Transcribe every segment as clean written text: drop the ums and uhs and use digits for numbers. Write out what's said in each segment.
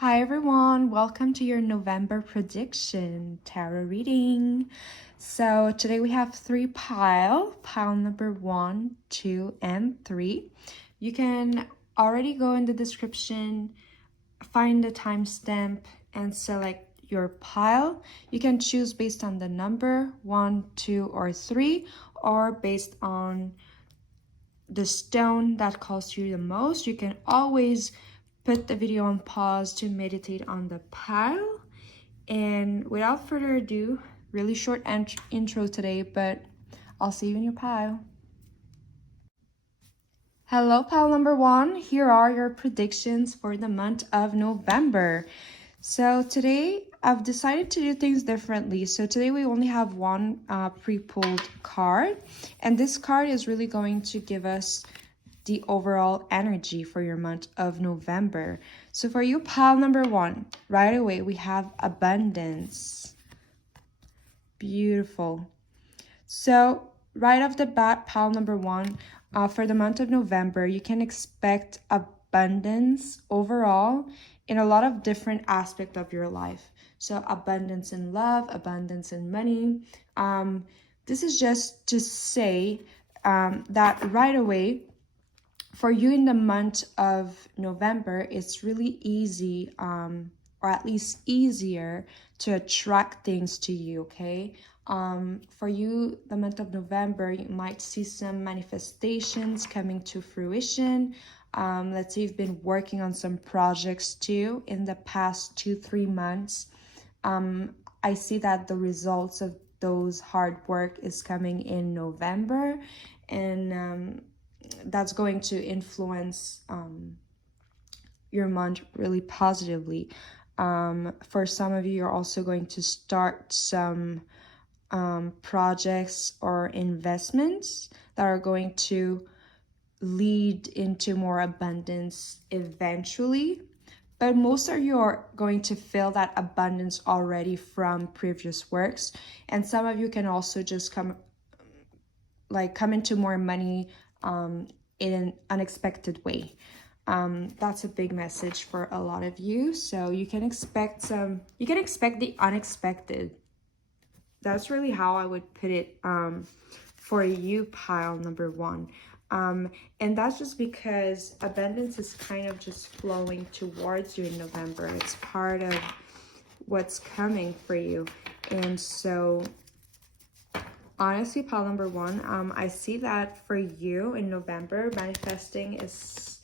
Hi everyone, welcome to your November prediction tarot reading. So today we have pile number 1, 2, and 3. You can already go in the description, find the timestamp, and select your pile. You can choose based on the number 1, 2, or 3, or based on the stone that costs you the most. You can always put the video on pause to meditate on the pile. And without further ado, really short intro today, but I'll see you in your pile. Hello, pile number 1. Here are your predictions for the month of November. So today I've decided to do things differently. So today we only have one pre-pulled card, and this card is really going to give us the overall energy for your month of November. So for you, pile number 1, right away we have abundance. Beautiful. So right off the bat, pile number 1, for the month of November, you can expect abundance overall in a lot of different aspects of your life. So abundance in love, abundance in money. This is just to say that right away, for you in the month of November, it's really easy, or at least easier, to attract things to you, okay? For you, the month of November, you might see some manifestations coming to fruition. Let's say you've been working on some projects too in the past 2-3 months. I see that the results of those hard work is coming in November, and that's going to influence your month really positively. For some of you, you're also going to start some projects or investments that are going to lead into more abundance eventually. But most of you are going to feel that abundance already from previous works. And some of you can also just come into more money in an unexpected way. That's a big message for a lot of you. So you can expect the unexpected. That's really how I would put it for you, pile number 1. And that's just because abundance is kind of just flowing towards you in November. It's part of what's coming for you. And so honestly, pile number 1, I see that for you in November, manifesting is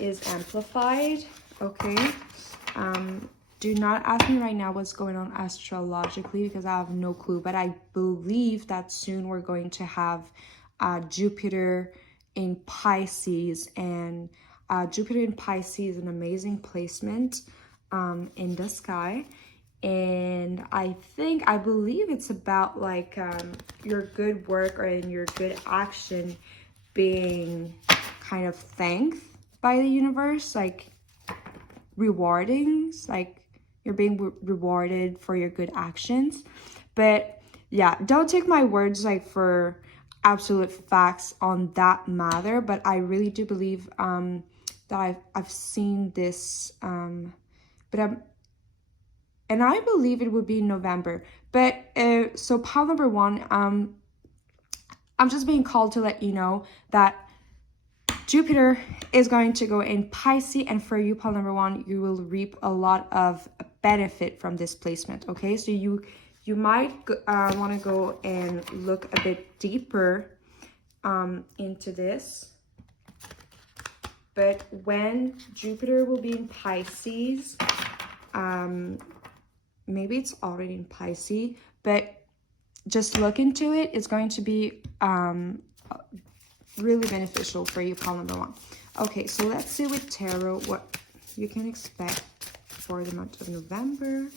amplified, okay? Do not ask me right now what's going on astrologically because I have no clue, but I believe that soon we're going to have Jupiter in Pisces, and Jupiter in Pisces is an amazing placement in the sky. And I believe it's about your good work or in your good action being kind of thanked by the universe, like rewardings, like you're being rewarded for your good actions. But yeah, don't take my words for absolute facts on that matter, but I really do believe that I've seen this, and I believe it would be in November. But so pile number 1, I'm just being called to let you know that Jupiter is going to go in Pisces, and for you, pile number 1, you will reap a lot of benefit from this placement, okay? So you might want to go and look a bit deeper into this. But when Jupiter will be in Pisces, maybe it's already in Pisces, but just look into it. It's going to be really beneficial for you, pile number 1. Okay, so let's see with tarot what you can expect for the month of November.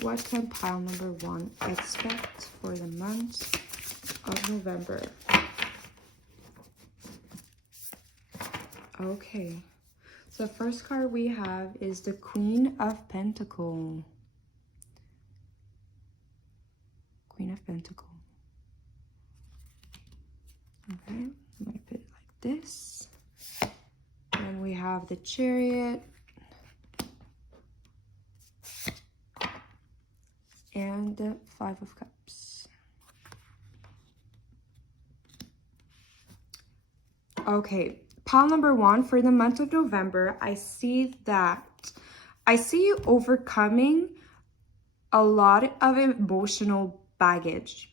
What can pile number 1 expect for the month of November? Okay, so the first card we have is the Queen of Pentacles. Queen of Pentacles. Okay, I'm going to put it like this. Then we have the Chariot, and the 5 of Cups. Okay, pile number 1 for the month of November. I see you overcoming a lot of emotional baggage.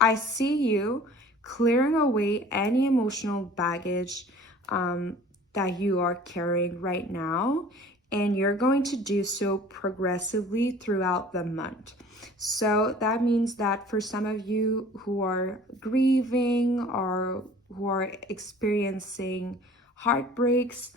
I see you clearing away any emotional baggage that you are carrying right now, and you're going to do so progressively throughout the month. So that means that for some of you who are grieving or who are experiencing heartbreaks,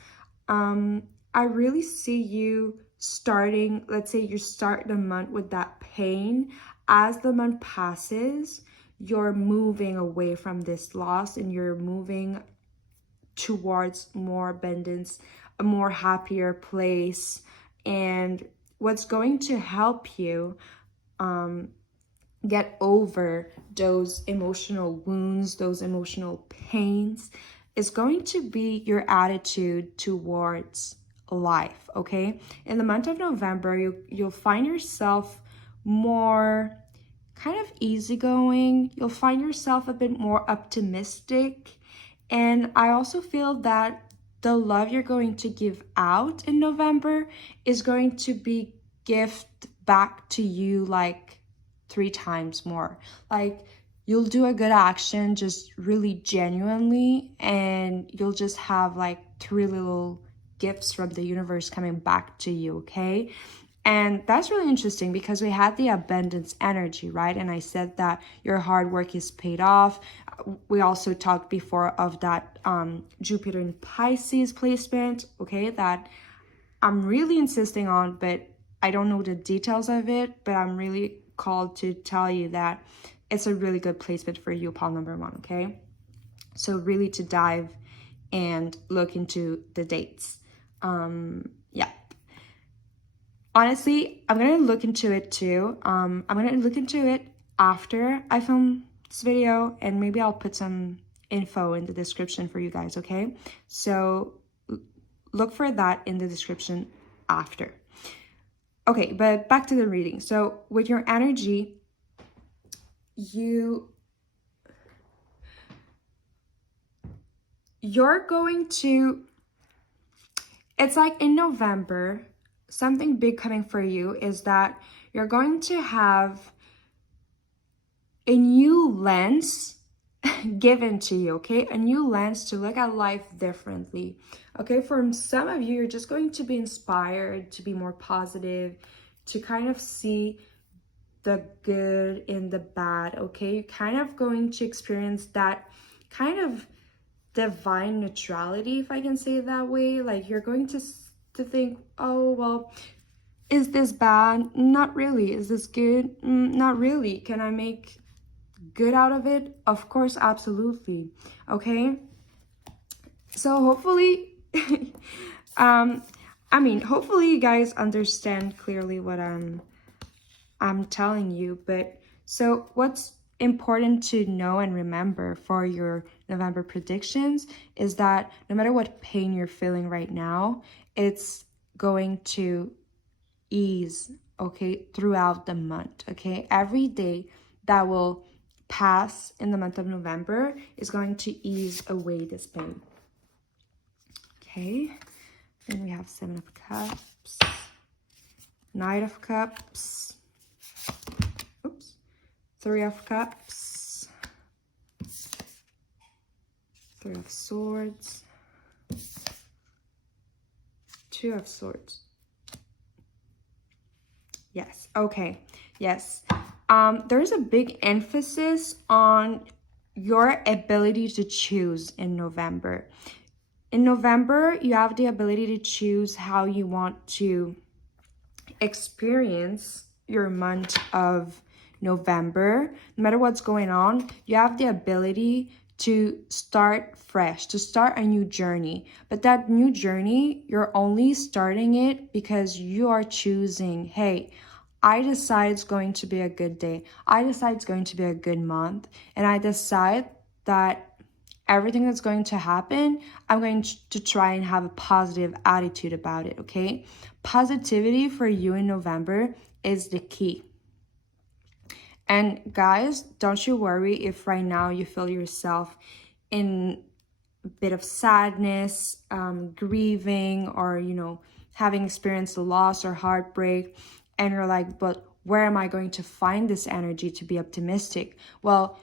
I really see you starting, let's say you start the month with that pain. As the month passes, you're moving away from this loss and you're moving towards more abundance, a more happier place. And what's going to help you get over those emotional wounds, those emotional pains, is going to be your attitude towards life, okay? In the month of November, you'll find yourself more kind of easygoing. You'll find yourself a bit more optimistic. And I also feel that the love you're going to give out in November is going to be gift back to you like 3 times more. Like, you'll do a good action just really genuinely, and you'll just have like 3 little gifts from the universe coming back to you, okay? And that's really interesting because we had the abundance energy, right? And I said that your hard work is paid off. We also talked before of that Jupiter in Pisces placement, okay, that I'm really insisting on, but I don't know the details of it, but I'm really called to tell you that it's a really good placement for you, pile number 1, okay? So really to dive and look into the dates. Yeah. Honestly, I'm going to look into it too. I'm going to look into it after I film this video, and maybe I'll put some info in the description for you guys, okay? So look for that in the description after. Okay, but back to the reading. So with your energy, you're going to, it's like in November, something big coming for you is that you're going to have a new lens given to you, okay? A new lens to look at life differently, okay? For some of you, you're just going to be inspired to be more positive, to kind of see the good in the bad, okay? You're kind of going to experience that kind of divine neutrality, if I can say it that way. Like, you're going to think, oh, well, is this bad? Not really. Is this good? Not really. Can I make good out of it? Of course, absolutely. Okay, so hopefully hopefully you guys understand clearly what I'm telling you. But so what's important to know and remember for your November predictions is that no matter what pain you're feeling right now, it's going to ease, okay, throughout the month, okay? Every day that will pass in the month of November is going to ease away this pain. Okay, then we have 7 of Cups, Knight of Cups, oops, 3 of Cups, 3 of Swords, 2 of Swords. Yes, okay, yes. There's a big emphasis on your ability to choose in November. In November, you have the ability to choose how you want to experience your month of November. No matter what's going on, you have the ability to start fresh, to start a new journey. But that new journey, you're only starting it because you are choosing, hey, I decide it's going to be a good day. I decide it's going to be a good month. And I decide that everything that's going to happen, I'm going to try and have a positive attitude about it, okay? Positivity for you in November is the key, And guys, don't you worry if right now you feel yourself in a bit of sadness, grieving, or, you know, having experienced loss or heartbreak, and you're like, but where am I going to find this energy to be optimistic? Well,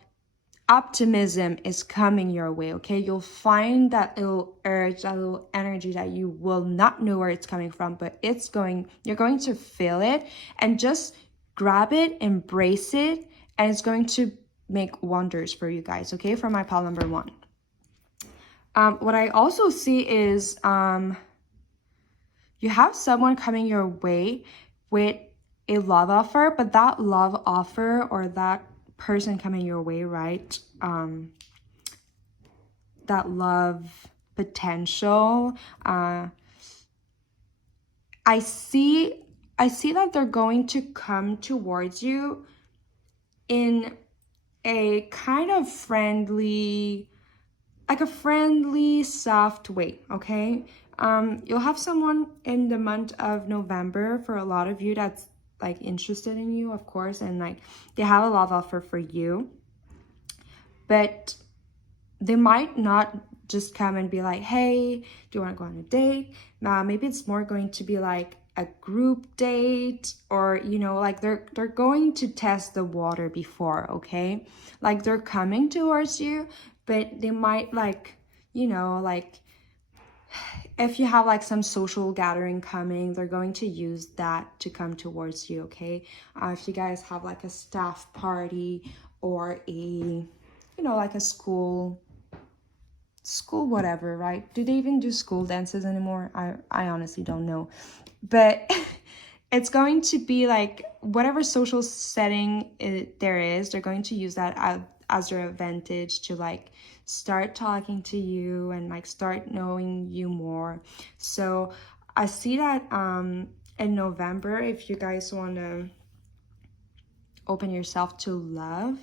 optimism is coming your way, okay? You'll find that little urge, that little energy that you will not know where it's coming from, but you're going to feel it, and just grab it, embrace it, and it's going to make wonders for you guys, okay? For my pile number 1. What I also see is you have someone coming your way with a love offer, but that love offer, or that person coming your way, right? That love potential. I see that they're going to come towards you in a kind of friendly, like a friendly, soft way, okay? You'll have someone in the month of November, for a lot of you, that's like interested in you, of course, and like they have a love offer for you, but they might not just come and be like, hey, do you want to go on a date? Maybe it's more going to be like a group date, or, you know, like they're going to test the water before, okay? Like they're coming towards you, but they might, like, you know, like if you have like some social gathering coming, they're going to use that to come towards you, okay? If you guys have like a staff party, or a, you know, like a school whatever, right? Do they even do school dances anymore? I honestly don't know. But it's going to be like whatever social setting there is, they're going to use that as their advantage to like start talking to you and like start knowing you more. So I see that in November, if you guys want to open yourself to love,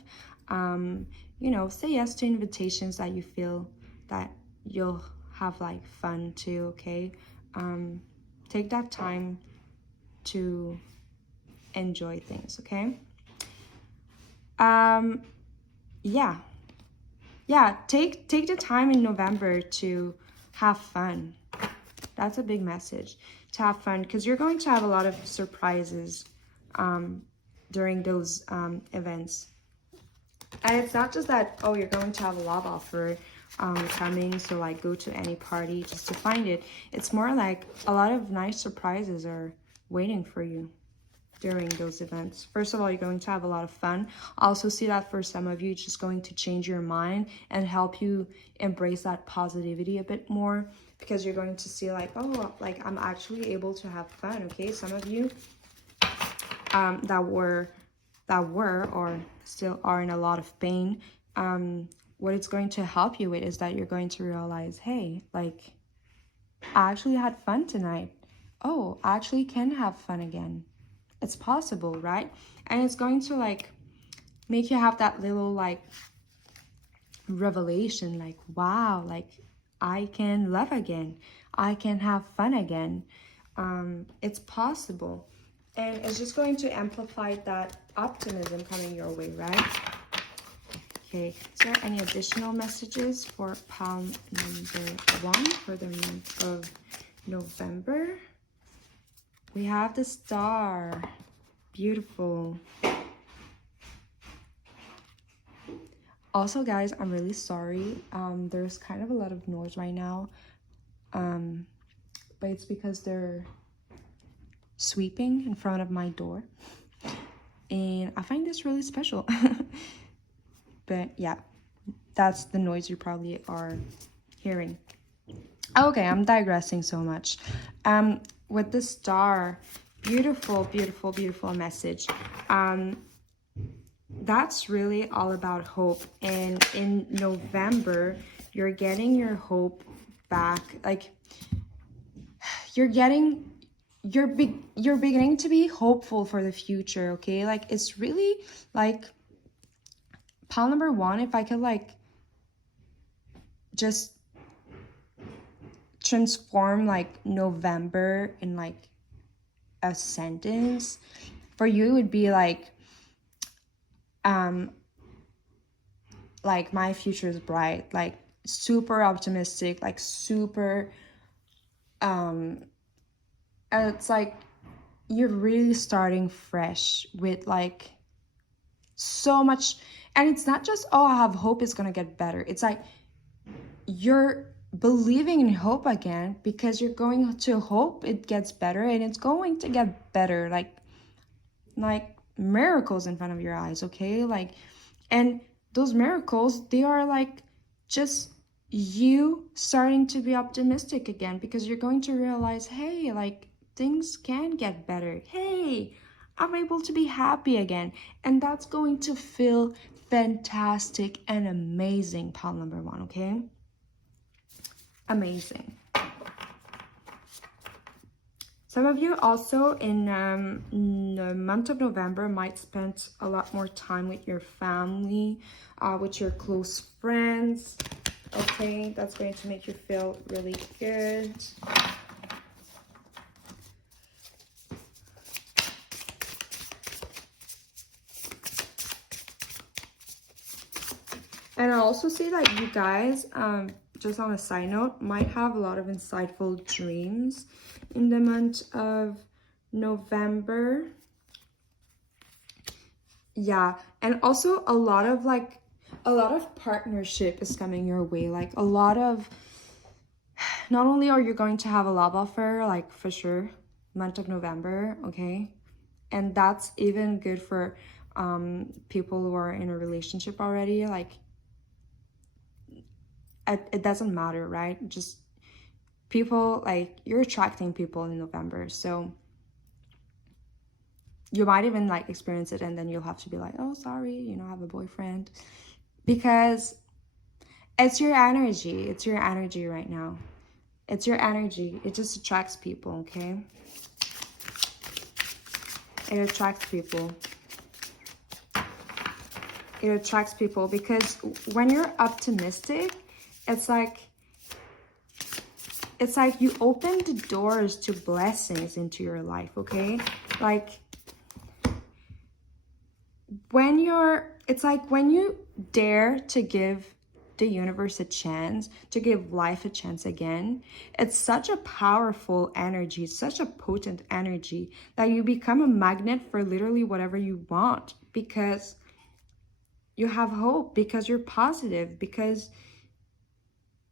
you know, say yes to invitations that you feel that you'll have like fun too, okay? Take that time to enjoy things, okay? Yeah, take the time in November to have fun. That's a big message, to have fun, because you're going to have a lot of surprises during those events. And it's not just that, oh, you're going to have a love offer coming, so like go to any party just to find it. It's more like a lot of nice surprises are waiting for you during those events. First of all, you're going to have a lot of fun. I also see that for some of you, it's just going to change your mind and help you embrace that positivity a bit more, because you're going to see like, oh, like I'm actually able to have fun, okay? Some of you that were or still are in a lot of pain, what it's going to help you with is that you're going to realize, hey, like I actually had fun tonight. Oh, I actually can have fun again. It's possible, right? And it's going to like make you have that little like revelation, like, wow, like I can love again. I can have fun again. It's possible. And it's just going to amplify that optimism coming your way, right? Okay, is there any additional messages for palm number 1 for the month of November? We have the star. Beautiful. Also, guys, I'm really sorry. There's kind of a lot of noise right now. But it's because they're sweeping in front of my door. And I find this really special. But yeah, that's the noise you probably are hearing. Okay, I'm digressing so much. With the star, beautiful, beautiful, beautiful message. That's really all about hope. And in November, you're getting your hope back. Like you're beginning to be hopeful for the future, okay? Like it's really like pile number 1, if I could like just transform like November in like a sentence, for you it would be like like my future is bright, like super optimistic, like super, and it's like you're really starting fresh with like so much. And it's not just, oh, I have hope it's gonna get better. It's like you're believing in hope again, because you're going to hope it gets better, and it's going to get better, like miracles in front of your eyes, okay? Like, and those miracles, they are like just you starting to be optimistic again, because you're going to realize, hey, like things can get better. Hey, I'm able to be happy again. And that's going to feel fantastic and amazing, pile number one, okay? Amazing. Some of you also in the month of November might spend a lot more time with your family, with your close friends. Okay, that's going to make you feel really good. And I also see that you guys, just on a side note, might have a lot of insightful dreams in the month of November. Yeah, and also a lot of partnership is coming your way. Like a lot of, not only are you going to have a love offer, like for sure, month of November, okay? And that's even good for people who are in a relationship already. Like it doesn't matter, right? Just people, like you're attracting people in November, so you might even like experience it, and then you'll have to be like, oh, sorry, you know, I have a boyfriend, because it's your energy. It's your energy right now. It's your energy. It just attracts people, okay? It attracts people. It attracts people because when you're optimistic, it's like you open the doors to blessings into your life, okay? Like when you dare to give the universe a chance, to give life a chance again, it's such a powerful energy, such a potent energy, that you become a magnet for literally whatever you want, because you have hope, because you're positive, because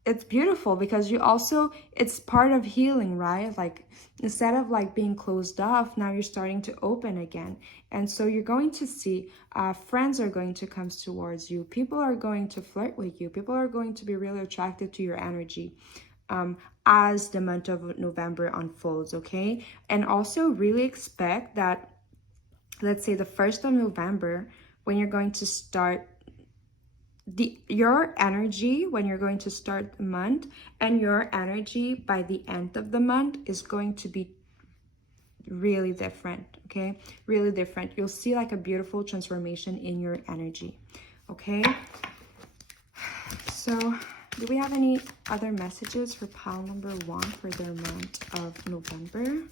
it's beautiful, because you also, it's part of healing, right? Like instead of like being closed off, now you're starting to open again. And so you're going to see friends are going to come towards you, people are going to flirt with you, people are going to be really attracted to your energy as the month of November unfolds, okay? And also really expect that, let's say the 1st of November, when you're going to start your energy, when you're going to start the month, and your energy by the end of the month is going to be really different, okay? Really different. You'll see like a beautiful transformation in your energy, okay? So do we have any other messages for pile number one for their month of November?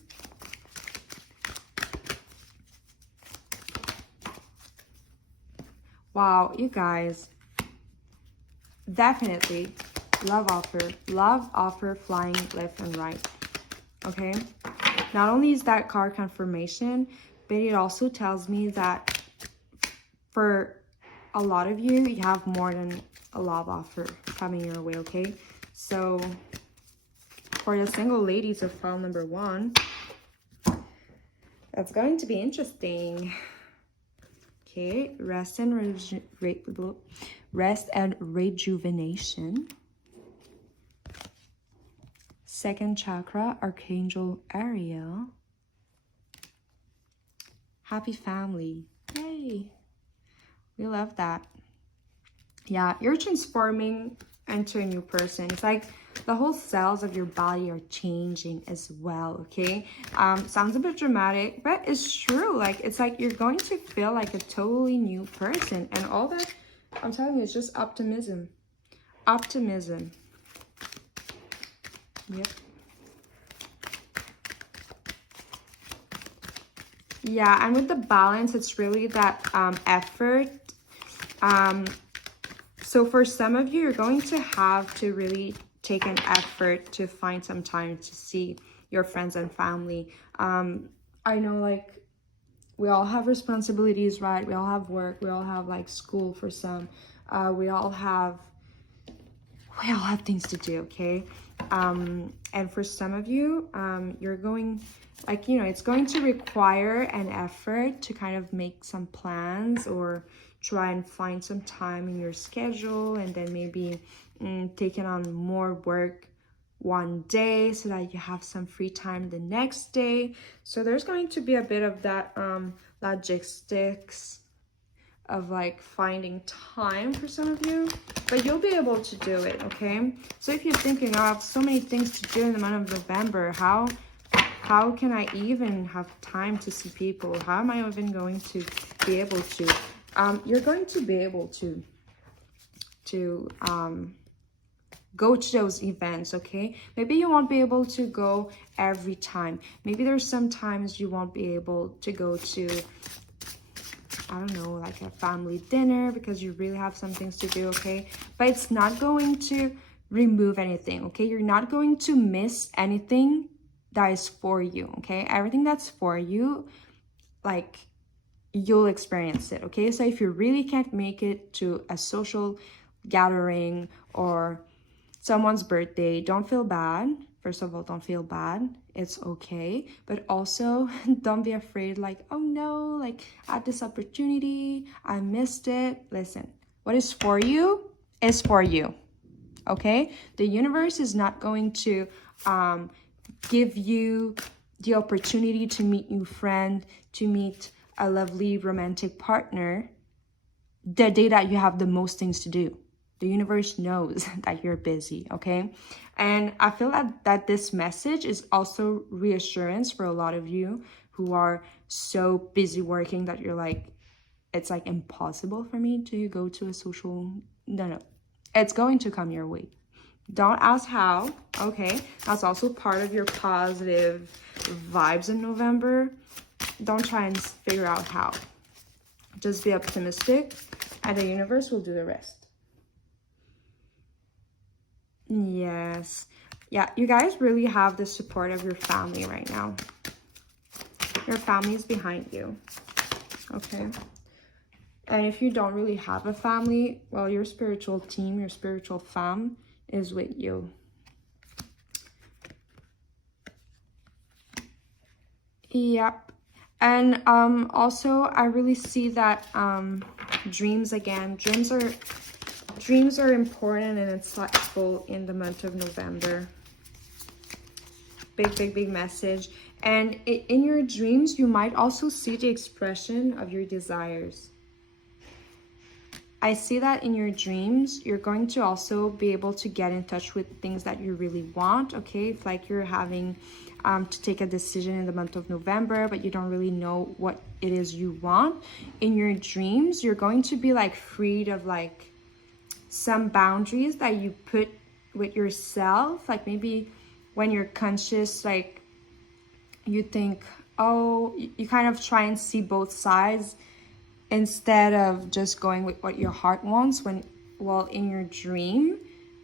Wow, you guys, definitely love offer flying left and right, okay? Not only is that card confirmation, but it also tells me that for a lot of you, you have more than a love offer coming your way, okay? So for the single ladies of pile number one, that's going to be interesting. Okay, rest and rejuvenation. Second chakra, Archangel Ariel. Happy family. Yay. We love that. Yeah, you're transforming into a new person. It's like the whole cells of your body are changing as well, okay? Sounds a bit dramatic, but it's true. Like, it's like you're going to feel like a totally new person. And all that, I'm telling you, it's just optimism. Optimism. Yep. Yeah, and with the balance, it's really that effort So for some of you, you're going to have to really take an effort to find some time to see your friends and family. I know, like, we all have responsibilities, right? We all have work. We all have like school for some. We all have things to do, okay? And for some of you, you're going, like, you know, it's going to require an effort to kind of make some plans or try and find some time in your schedule, and then maybe taking on more work one day so that you have some free time the next day. So there's going to be a bit of that logistics of like finding time for some of you, but you'll be able to do it, okay? So if you're thinking, oh, I have so many things to do in the month of November, how can I even have time to see people? How am I even going to be able to? You're going to be able to go to those events, okay? Maybe you won't be able to go every time. Maybe there's some times you won't be able to go to, I don't know, like a family dinner because you really have some things to do, okay? But it's not going to remove anything, okay? You're not going to miss anything that is for you, okay? Everything that's for you, like, you'll experience it, okay? So if you really can't make it to a social gathering or someone's birthday, don't feel bad. First of all, don't feel bad. It's okay. But also, don't be afraid, like, oh no, like, I had this opportunity, I missed it. Listen, what is for you is for you, okay? The universe is not going to give you the opportunity to meet new friend, to meet a lovely romantic partner the day that you have the most things to do. The universe knows that you're busy, okay? And I feel that this message is also reassurance for a lot of you who are so busy working that you're like, it's like impossible for me to go to a social... No. It's going to come your way. Don't ask how, okay? That's also part of your positive vibes in November. Don't try and figure out how. Just be optimistic, and the universe will do the rest. Yes. Yeah, you guys really have the support of your family right now. Your family is behind you, okay? And if you don't really have a family, well, your spiritual team, your spiritual fam is with you. Yep. And also, I really see that dreams again. Dreams are important and insightful in the month of November. Big message. And in your dreams, you might also see the expression of your desires. I see that in your dreams, you're going to also be able to get in touch with things that you really want, okay? If like you're having to take a decision in the month of November, but you don't really know what it is you want, in your dreams, you're going to be like freed of like some boundaries that you put with yourself. Like maybe when you're conscious, like you think, oh, you kind of try and see both sides instead of just going with what your heart wants. Well, in your dream,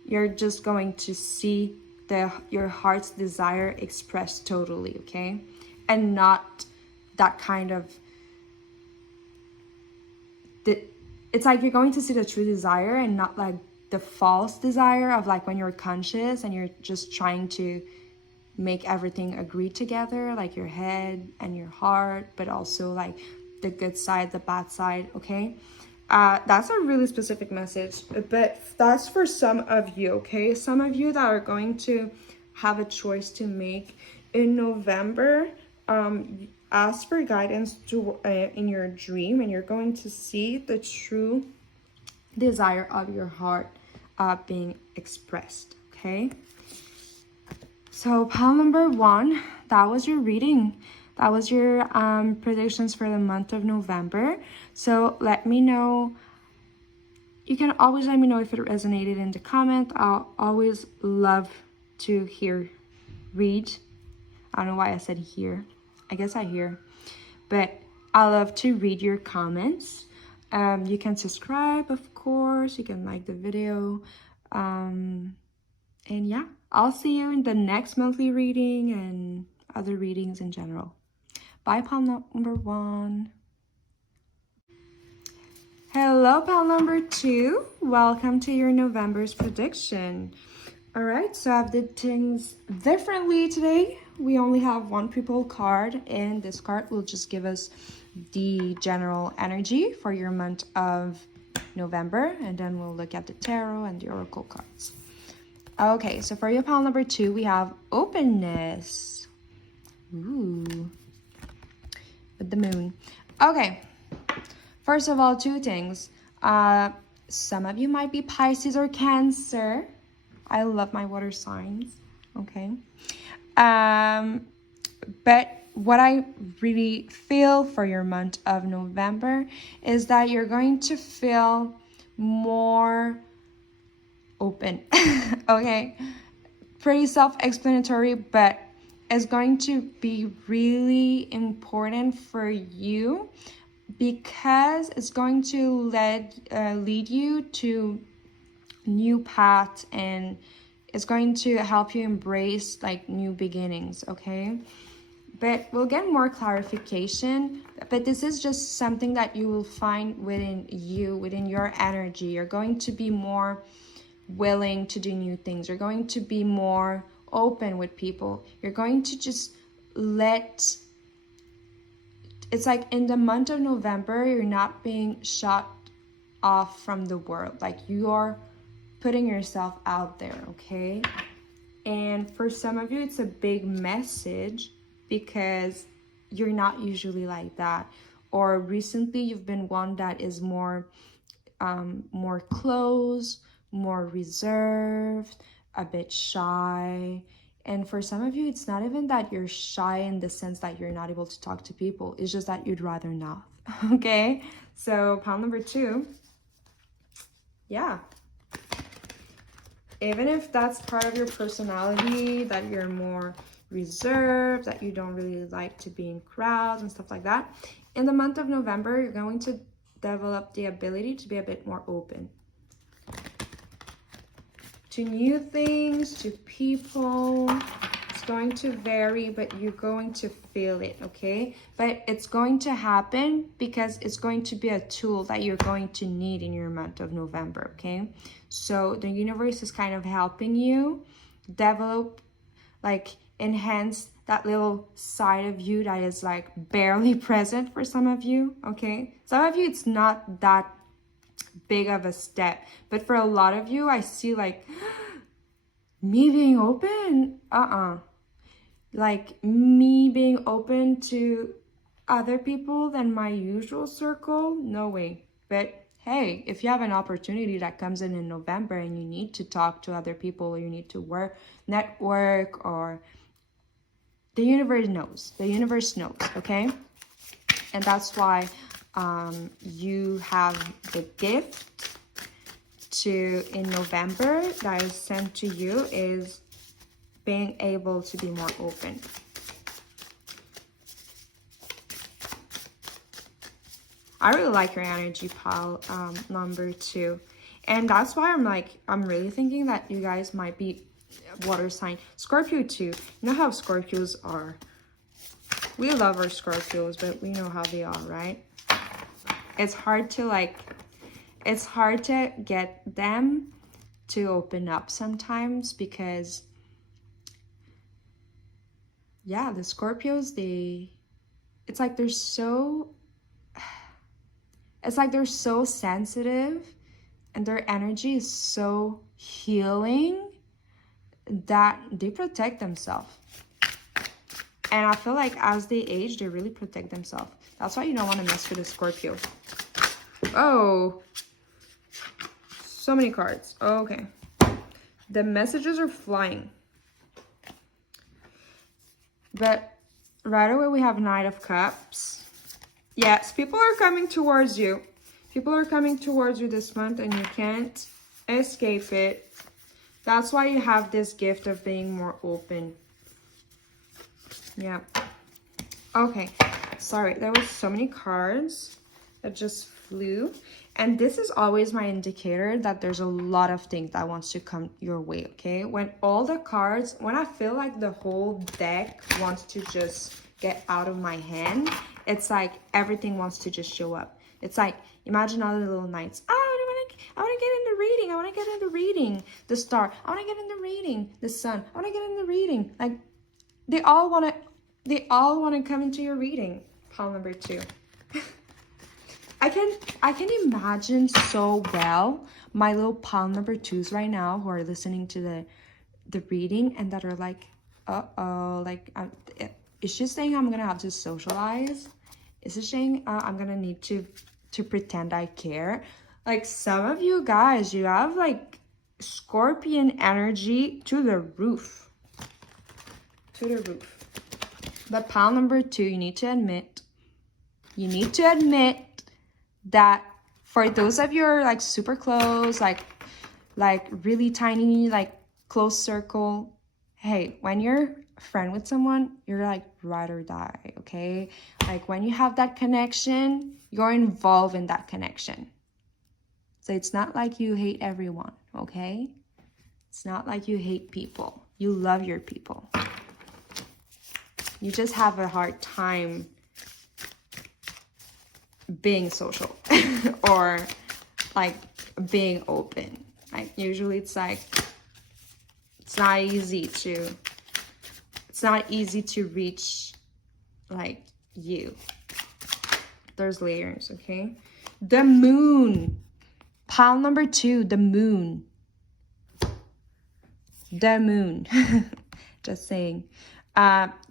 you're just going to see your heart's desire expressed totally, okay? And not that kind of... It's like you're going to see the true desire and not like the false desire of like when you're conscious and you're just trying to make everything agree together, like your head and your heart, but also like the good side, the bad side, okay? That's a really specific message, but that's for some of you, okay? Some of you that are going to have a choice to make in November. Ask for guidance in your dream, and you're going to see the true desire of your heart being expressed, okay? So pile number 1, that was your reading. That was your predictions for the month of November. So let me know. You can always let me know if it resonated in the comment. I'll always love to read. I don't know why I said hear. I guess I hear. But I love to read your comments. You can subscribe, of course. You can like the video. And yeah, I'll see you in the next monthly reading and other readings in general. Bye, pal number 1. Hello, pal number 2. Welcome to your November's prediction. All right, so I've did things differently today. We only have one people card, and this card will just give us the general energy for your month of November, and then we'll look at the tarot and the oracle cards. Okay, so for your pile number 2, we have openness. Ooh, with the moon. Okay, first of all, 2 things. Some of you might be Pisces or Cancer. I love my water signs, okay? But what I really feel for your month of November is that you're going to feel more open, okay? Pretty self-explanatory, but it's going to be really important for you because it's going to lead you to new path, and it's going to help you embrace like new beginnings, okay? But we'll get more clarification, but this is just something that you will find within you, within your energy. You're going to be more willing to do new things. You're going to be more open with people. You're going to just it's like in the month of November, you're not being shut off from the world. Like you're putting yourself out there, okay? And for some of you, it's a big message because you're not usually like that. Or recently, you've been one that is more closed, more reserved, a bit shy. And for some of you, it's not even that you're shy in the sense that you're not able to talk to people. It's just that you'd rather not, okay? So pile number 2, yeah. Even if that's part of your personality, that you're more reserved, that you don't really like to be in crowds and stuff like that, in the month of November, you're going to develop the ability to be a bit more open to new things, to people. It's going to vary, but you're going to feel it, okay? But it's going to happen because it's going to be a tool that you're going to need in your month of November, okay? So the universe is kind of helping you develop, like enhance that little side of you that is like barely present for some of you, okay? Some of you, it's not that big of a step, but for a lot of you, I see like me being open, like me being open to other people than my usual circle, no way. But hey, if you have an opportunity that comes in November and you need to talk to other people, or you need to network, or the universe knows, okay? And that's why you have the gift in November that is sent to you is being able to be more open. I really like your energy, pal, number 2. And that's why I'm really thinking that you guys might be water sign. Scorpio too. You know how Scorpios are. We love our Scorpios, but we know how they are, right? It's hard to get them to open up sometimes because, yeah, the Scorpios, it's like they're so sensitive and their energy is so healing that they protect themselves. And I feel like as they age, they really protect themselves. That's why you don't want to mess with a Scorpio. Oh, so many cards. Okay. The messages are flying. But right away we have Knight of Cups. Yes, people are coming towards you. People are coming towards you this month and you can't escape it. That's why you have this gift of being more open. Yeah. Okay. Sorry, there was so many cards. that just flew. And this is always my indicator that there's a lot of things that wants to come your way, okay? When all the cards, when I feel like the whole deck wants to just get out of my hand, it's like everything wants to just show up. It's like, imagine all the little knights. Oh, I want to get in the reading. I want to get in the reading. The star. I want to get in the reading. The sun. I want to get in the reading. Like, they all want to come into your reading. Pile number 2. I can imagine so well my little pile number 2s right now who are listening to the reading and that are like, uh-oh, like, is she saying I'm gonna have to socialize? Is she saying I'm gonna need to pretend I care? Like, some of you guys, you have like Scorpion energy to the roof. But pile number 2, you need to admit that for those of you who are like super close, like really tiny, like close circle, hey, when you're a friend with someone, you're like ride or die, okay? Like, when you have that connection, you're involved in that connection. So it's not like you hate everyone, okay? It's not like you hate people. You love your people. You just have a hard time being social or like being open. Like, usually it's like, it's not easy to reach like you. There's layers, okay? The moon. Pile number 2, the moon. Just saying.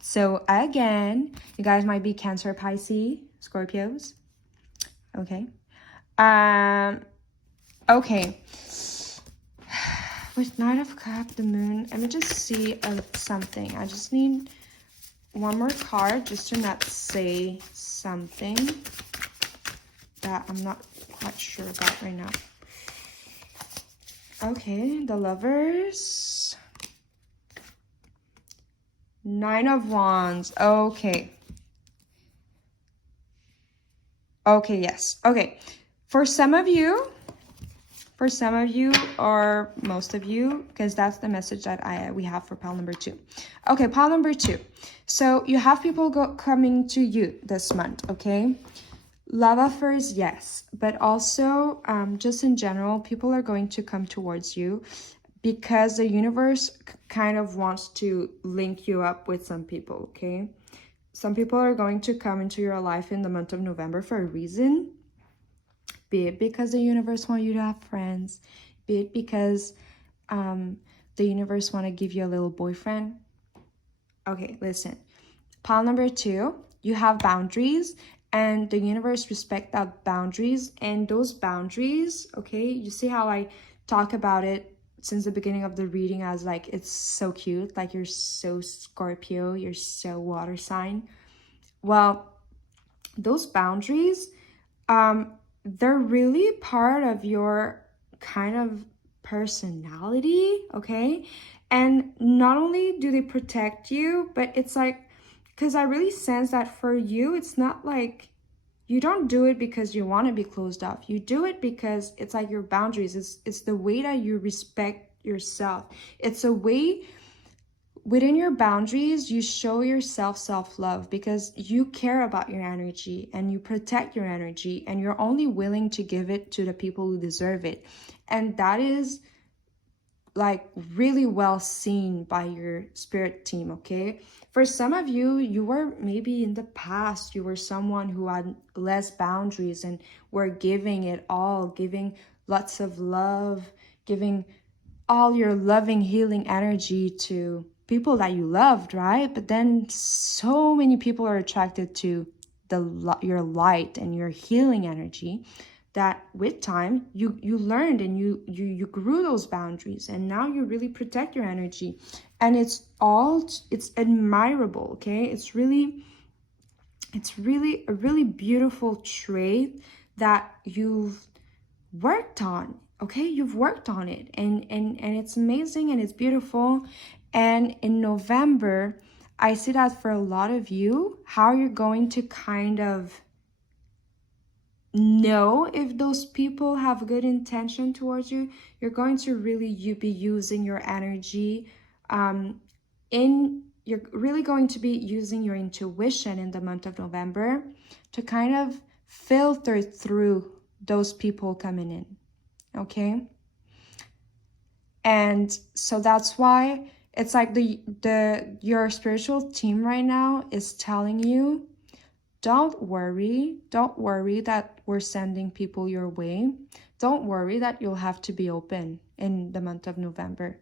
So again, you guys might be Cancer, Pisces, Scorpios. Okay. Okay. With Knight of Cups, the moon, let me just see something. I just need one more card just to not say something that I'm not quite sure about right now. Okay, the Lovers. 9 of Wands. Okay. Okay, yes. Okay. For some of you, or most of you, because that's the message that we have for pile number 2. Okay, pile number 2. So you have people coming to you this month, okay? Love affairs, yes, but also just in general, people are going to come towards you because the universe kind of wants to link you up with some people, okay? Some people are going to come into your life in the month of November for a reason, be it because the universe wants you to have friends, be it because the universe want to give you a little boyfriend. Okay, listen. Pile number 2, you have boundaries. And the universe respect that boundaries, and those boundaries, okay, you see how I talk about it since the beginning of the reading as like, it's so cute, like you're so Scorpio, you're so water sign. Well, those boundaries, they're really part of your kind of personality, okay? And not only do they protect you, but it's like, because I really sense that for you, it's not like, you don't do it because you want to be closed off. You do it because it's like your boundaries. It's the way that you respect yourself. It's a way within your boundaries, you show yourself self-love because you care about your energy and you protect your energy and you're only willing to give it to the people who deserve it. And that is like really well seen by your spirit team, okay? For some of you, you were maybe in the past, you were someone who had less boundaries and were giving it all, giving lots of love, giving all your loving, healing energy to people that you loved, right? But then so many people are attracted to your light and your healing energy that with time you learned and you grew those boundaries, and now you really protect your energy, and it's admirable, okay? It's really a really beautiful trait that you've worked on, okay? You've worked on it, and it's amazing and it's beautiful. And in November, I see that for a lot of you, how you're going to kind of know if those people have good intention towards you. You're going to really be using your energy you're really going to be using your intuition in the month of November to kind of filter through those people coming in, okay? And so that's why it's like your spiritual team right now is telling you, don't worry that we're sending people your way. Don't worry that you'll have to be open in the month of November,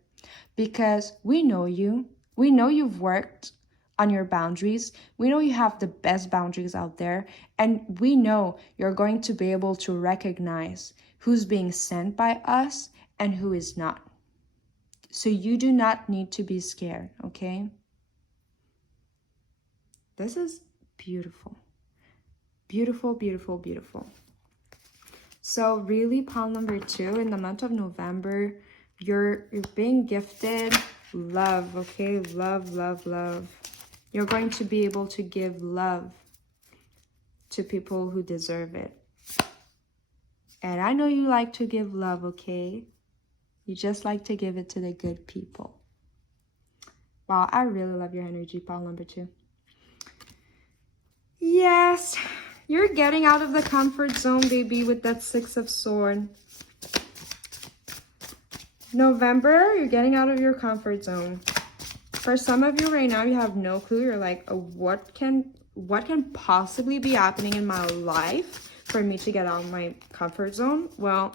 because we know you. We know you've worked on your boundaries. We know you have the best boundaries out there. And we know you're going to be able to recognize who's being sent by us and who is not. So you do not need to be scared, okay? This is beautiful. Beautiful, beautiful, beautiful. So really, pile number 2, in the month of November, you're being gifted love, okay? Love, love, love. You're going to be able to give love to people who deserve it. And I know you like to give love, okay? You just like to give it to the good people. Wow, I really love your energy, pile number 2. Yes, you're getting out of the comfort zone, baby, with that 6 of Swords. November, you're getting out of your comfort zone. For some of you right now, you have no clue. You're like, oh, what can possibly be happening in my life for me to get out of my comfort zone? Well,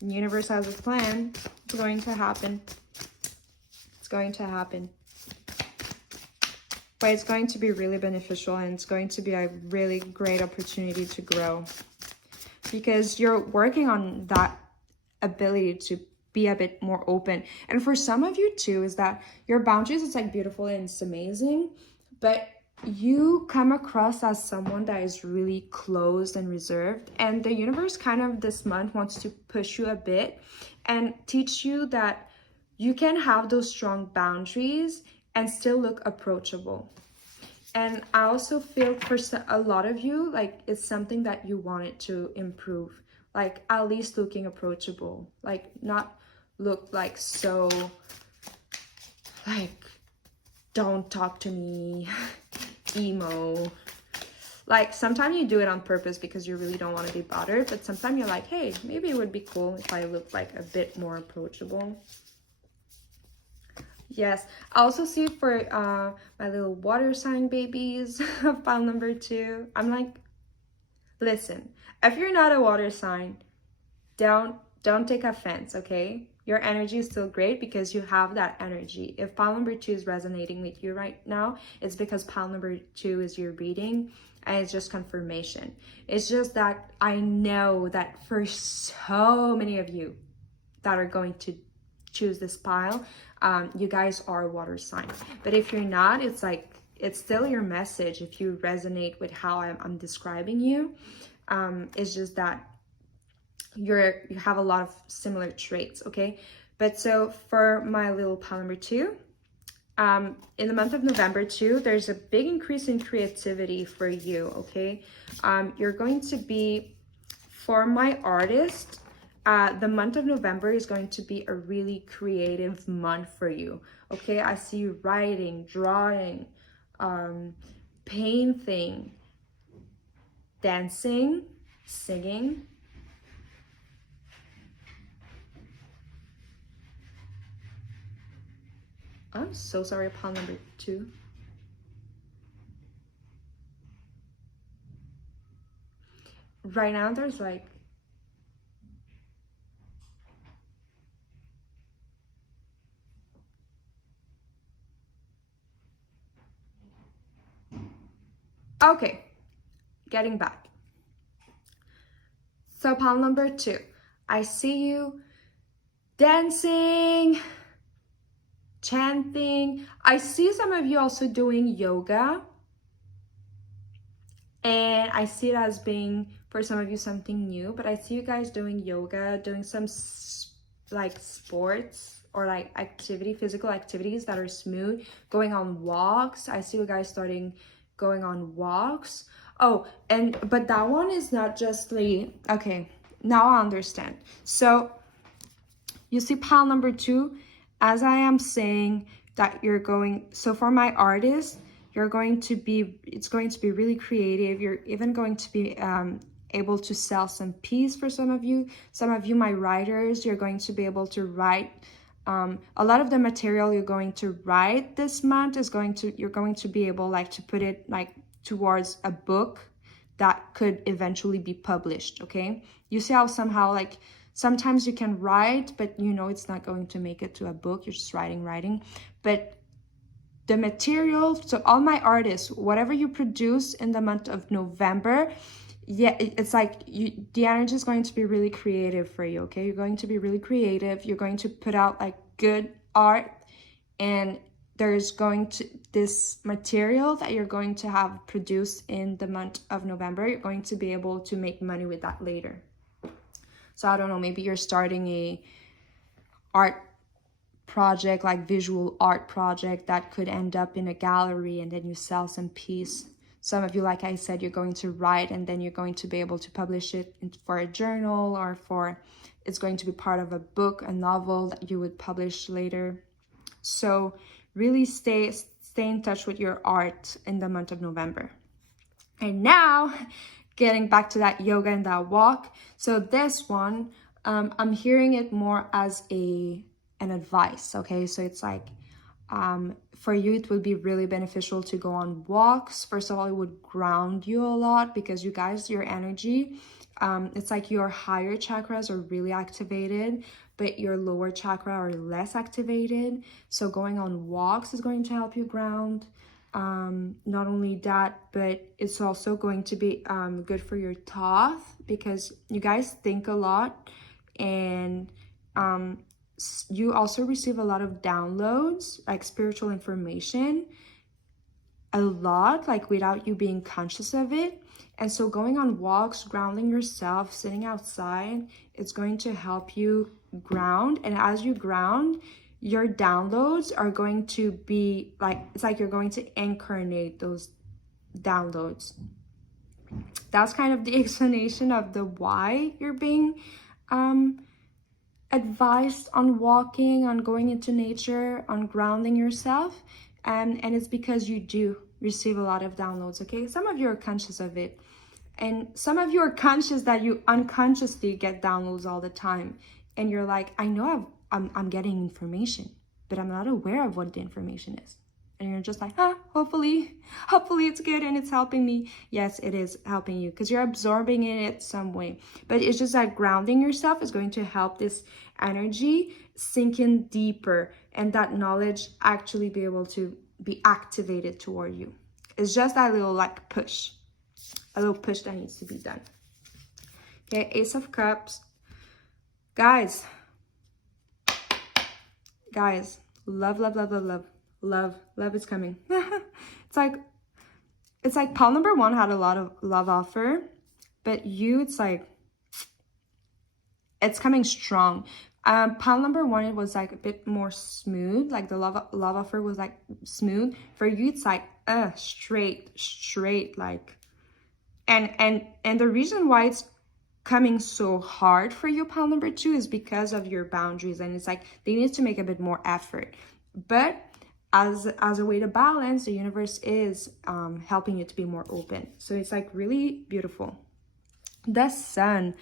the universe has a plan. It's going to happen. It's going to happen. But it's going to be really beneficial, and it's going to be a really great opportunity to grow, because you're working on that ability to be a bit more open. And for some of you too, is that your boundaries, it's like beautiful and it's amazing, but you come across as someone that is really closed and reserved, and the universe kind of this month wants to push you a bit and teach you that you can have those strong boundaries and still look approachable. And I also feel for a lot of you, like it's something that you wanted to improve, like at least looking approachable, like not look like so like don't talk to me emo. Like sometimes you do it on purpose because you really don't want to be bothered, but sometimes you're like, hey, maybe it would be cool if I looked like a bit more approachable. Yes, I also see for my little water sign babies of pile number 2. I'm like, listen, if you're not a water sign, don't take offense, okay? Your energy is still great because you have that energy. If pile number 2 is resonating with you right now, it's because pile number 2 is your reading, and it's just confirmation. It's just that I know that for so many of you that are going to choose this pile, you guys are a water sign. But if you're not, it's like, it's still your message if you resonate with how I'm describing you. It's just that you have a lot of similar traits, okay? But so for my little pile number 2, in the month of November too, there's a big increase in creativity for you, okay? You're going to be, for my artist, the month of November is going to be a really creative month for you, okay? I see you writing, drawing, painting, dancing, singing. I'm so sorry, pile number 2. Right now, there's like, okay, getting back. So pile number 2, I see you dancing, chanting. I see some of you also doing yoga, and I see it as being, for some of you, something new, but I see you guys doing yoga, doing some like sports or like physical activities that are smooth, going on walks. I see you guys starting going on walks. Oh, but that one is not just the, okay, now I understand. So you see pile number 2, as I am saying that you're going, so for my artist, you're going to be, it's going to be really creative. You're even going to be able to sell some piece for some of you. Some of you, my writers, you're going to be able to write. A lot of the material you're going to write this month is going to, you're going to be able like to put it like towards a book that could eventually be published, okay? You see how somehow like sometimes you can write, but you know it's not going to make it to a book. You're just writing. But the material, so all my artists, whatever you produce in the month of November, yeah, it's like the energy is going to be really creative for you, okay? You're going to be really creative. You're going to put out like good art, and there's going to, this material that you're going to have produced in the month of November, you're going to be able to make money with that later. So I don't know, maybe you're starting a art project, like visual art project that could end up in a gallery, and then you sell some piece. Some of you, like I said, you're going to write, and then you're going to be able to publish it for a journal, or for, it's going to be part of a book, a novel that you would publish later. So really stay in touch with your art in the month of November. And now, getting back to that yoga and that walk. So this one, I'm hearing it more as an advice, okay? So it's like, for you, it would be really beneficial to go on walks. First of all, it would ground you a lot, because you guys, your energy, it's like your higher chakras are really activated, but your lower chakra are less activated. So going on walks is going to help you ground. Not only that, but it's also going to be good for your thought, because you guys think a lot, and you also receive a lot of downloads, like spiritual information, a lot, like without you being conscious of it. And so going on walks, grounding yourself, sitting outside, it's going to help you ground. And as you ground, your downloads are going to be like, it's like you're going to incarnate those downloads. That's kind of the explanation of the why you're being advised on walking, on going into nature, on grounding yourself. And it's because you do receive a lot of downloads, okay? Some of you are conscious of it, and some of you are conscious that you unconsciously get downloads all the time, and you're like, I know I'm getting information, but I'm not aware of what the information is. And you're just like, hopefully it's good and it's helping me. Yes, it is helping you, because you're absorbing it some way. But it's just that grounding yourself is going to help this energy sink in deeper, and that knowledge actually be able to be activated toward you. It's just that little like push, a little push that needs to be done. Okay, Ace of Cups. Guys, love is coming. it's like pile number 1 had a lot of love offer, but you, it's like, it's coming strong. Pile number 1, it was like a bit more smooth, like the love offer was like smooth. For you, it's like straight, like, and the reason why it's coming so hard for you, pile number 2, is because of your boundaries, and it's like they need to make a bit more effort. But as a way to balance, the universe is helping you to be more open. So it's like really beautiful. The Sun.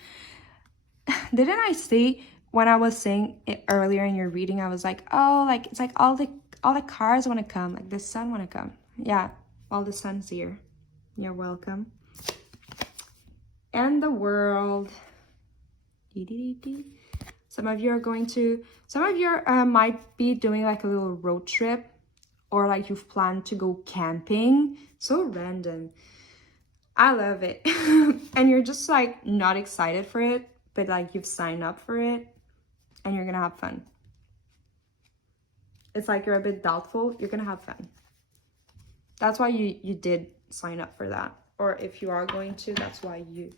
Didn't I say, when I was saying it earlier in your reading, I was like, oh, like it's like all the cars want to come, like the sun want to come. Yeah, all the sun's here. You're welcome. And the World. Some of you might be doing like a little road trip, or like you've planned to go camping. So random. I love it. And you're just like not excited for it, but like you've signed up for it, and you're gonna have fun. It's like you're a bit doubtful, you're gonna have fun. That's why you did sign up for that. Or if you are going to, that's why you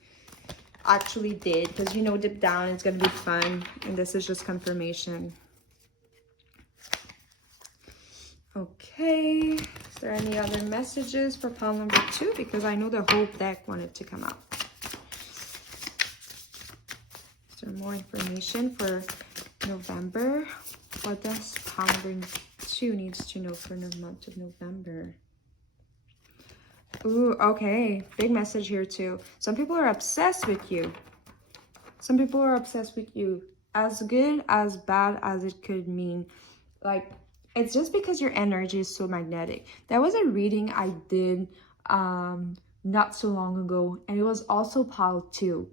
actually did, because you know deep down it's gonna be fun, and this is just confirmation. Okay, there any other messages for pile number 2? Because I know the whole deck wanted to come out. Is there more information for November? What does pile number 2 needs to know for the month of November? Ooh, okay. Big message here too. Some people are obsessed with you. Some people are obsessed with you. As good, as bad as it could mean. Like, it's just because your energy is so magnetic. There was a reading I did not so long ago, and it was also pile 2.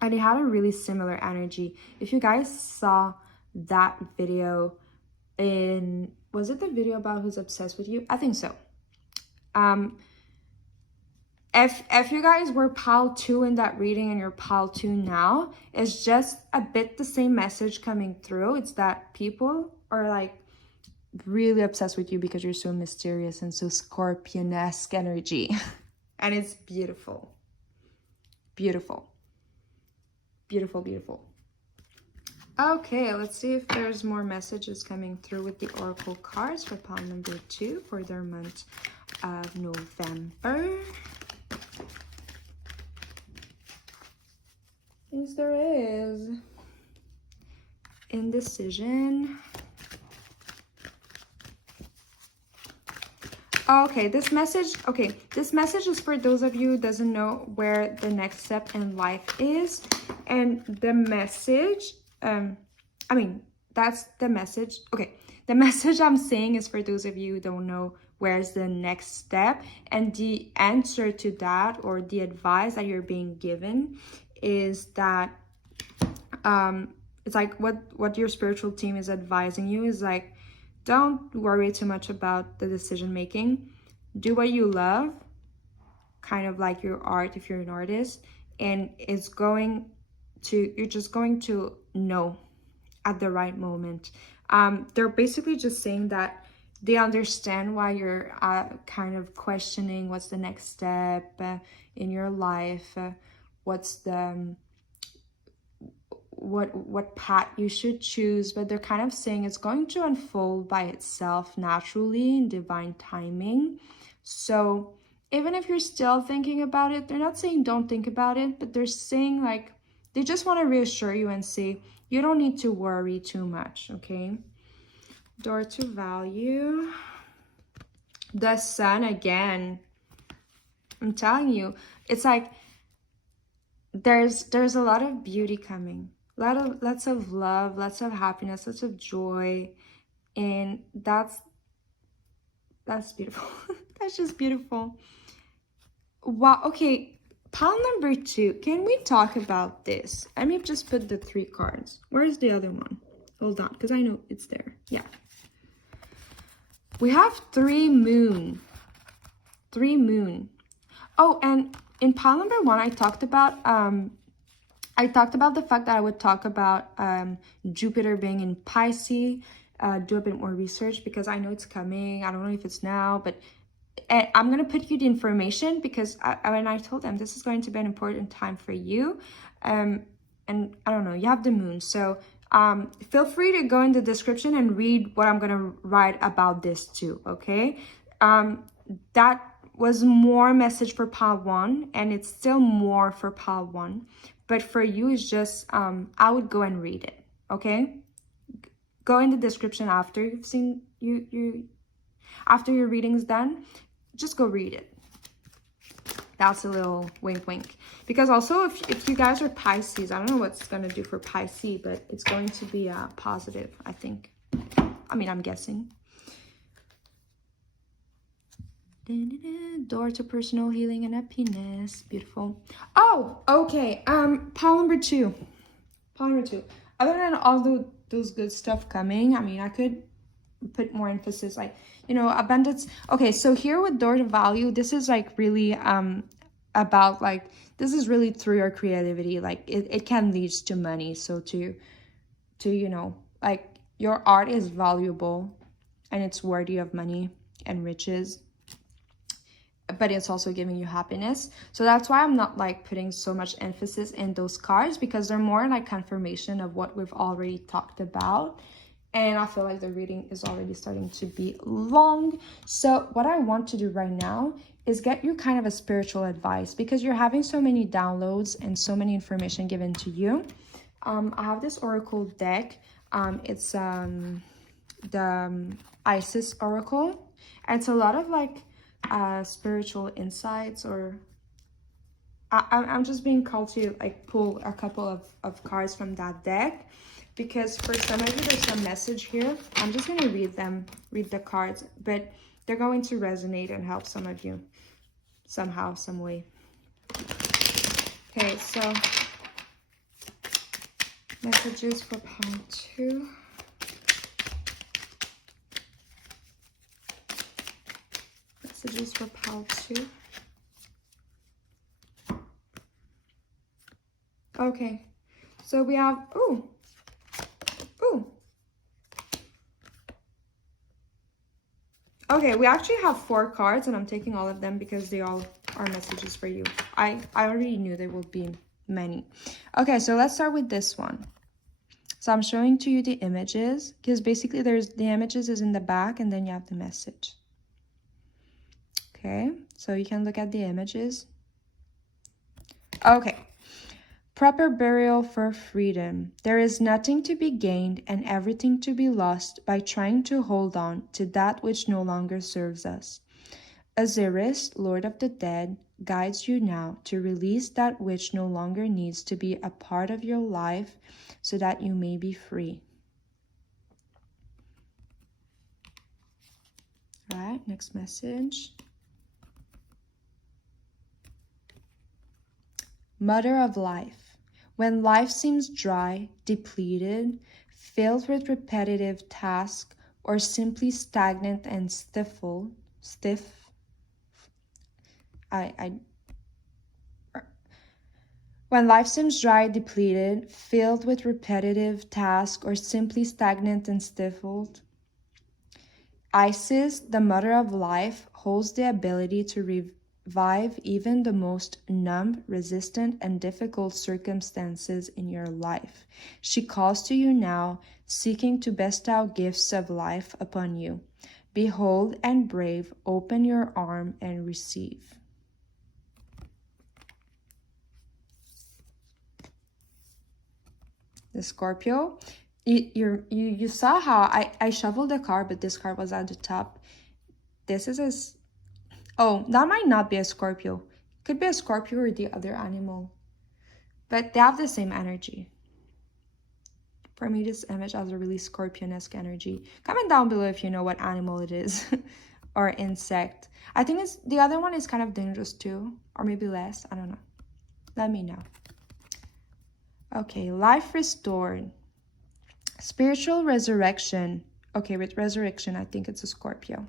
And it had a really similar energy. If you guys saw that video was it the video about who's obsessed with you? I think so. If you guys were pile 2 in that reading and you're pile 2 now, it's just a bit the same message coming through. It's that people are like really obsessed with you because you're so mysterious and so Scorpion-esque energy. And it's beautiful. Beautiful. Beautiful, beautiful. Okay, let's see if there's more messages coming through with the Oracle cards for pile number 2 for their month of November. Yes, there is. Indecision. Okay, this message is for those of you who doesn't know where the next step in life is. And the message, that's the message. Okay, the message I'm saying is for those of you who don't know where's the next step. And the answer to that, or the advice that you're being given, is that it's like what your spiritual team is advising you is like, don't worry too much about the decision making. Do what you love, kind of like your art if you're an artist, and you're just going to know at the right moment. They're basically just saying that they understand why you're kind of questioning what's the next step in your life, what's the what path you should choose, but they're kind of saying it's going to unfold by itself naturally in divine timing. So even if you're still thinking about it, they're not saying don't think about it, but they're saying like they just want to reassure you and say you don't need to worry too much. Okay, door to value, the sun again. I'm telling you, it's like there's a lot of beauty coming, lots of love, lots of happiness, lots of joy, and that's beautiful. That's just beautiful. Wow. Okay, pile number 2, can we talk about this? Let me just put the 3 cards. Where's the other one? Hold on, because I know it's there. Yeah, we have 3 moon. Oh, and in pile number 1, I talked about the fact that I would talk about Jupiter being in Pisces. Do a bit more research because I know it's coming. I don't know if it's now, but I'm going to put you the information because when I told them this is going to be an important time for you. And I don't know, you have the moon. So feel free to go in the description and read what I'm going to write about this too, okay? That was more message for pile 1, and it's still more for pile 1. But for you, it's just, I would go and read it, okay? Go in the description after you've seen, after your reading's done, just go read it. That's a little wink, wink. Because also, if you guys are Pisces, I don't know what's going to do for Pisces, but it's going to be positive, I think. I mean, I'm guessing. Door to personal healing and happiness. Beautiful. Oh, okay. Pile number 2. Other than all those good stuff coming, I mean, I could put more emphasis, like, you know, abundance. Okay, so here with door to value, this is like really about like, this is really through your creativity. Like it can lead to money. So to you know, like your art is valuable and it's worthy of money and riches, but it's also giving you happiness. So that's why I'm not like putting so much emphasis in those cards, because they're more like confirmation of what we've already talked about. And I feel like the reading is already starting to be long. So what I want to do right now is get you kind of a spiritual advice, because you're having so many downloads and so many information given to you. I have this oracle deck. It's the Isis oracle. And it's a lot of like spiritual insights, or I'm just being called to like pull a couple of cards from that deck, because for some of you there's some message here. I'm just going to read the cards, but they're going to resonate and help some of you somehow, some way. Okay, so messages for pile 2. Messages for pile 2. Okay, so we have, ooh. Okay, we actually have 4 cards, and I'm taking all of them because they all are messages for you. I already knew there would be many. Okay, so let's start with this one. So I'm showing to you the images, because basically there's the images is in the back, and then you have the message. Okay, so you can look at the images. Okay. Proper burial for freedom. There is nothing to be gained and everything to be lost by trying to hold on to that which no longer serves us. Osiris, Lord of the Dead, guides you now to release that which no longer needs to be a part of your life, so that you may be free. All right, next message. Mother of life. When life seems dry, depleted, filled with repetitive tasks, or simply stagnant and when life seems dry, depleted, filled with repetitive tasks, or simply stagnant and stifled, Isis, the mother of life, holds the ability to revive even the most numb, resistant, and difficult circumstances in your life. She calls to you now, seeking to bestow gifts of life upon you. Behold and brave, open your arm and receive. The Scorpio. You saw how I shuffled the card, but this card was at the top. This is oh, that might not be a Scorpio. Could be a Scorpio or the other animal. But they have the same energy. For me, this image has a really Scorpion-esque energy. Comment down below if you know what animal it is. Or insect. I think it's the other one is kind of dangerous too. Or maybe less. I don't know. Let me know. Okay, life restored. Spiritual resurrection. Okay, with resurrection, I think it's a Scorpio.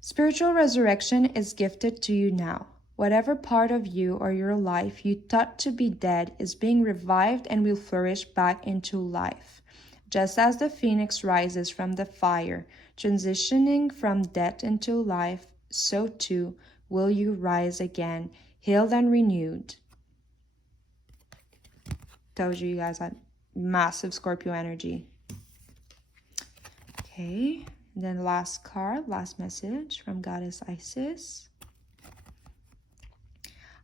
Spiritual resurrection is gifted to you now. Whatever part of you or your life you thought to be dead is being revived and will flourish back into life. Just as the phoenix rises from the fire, transitioning from death into life, so too will you rise again, healed and renewed. Told you guys had massive Scorpio energy. Okay, and then last card, last message from Goddess Isis.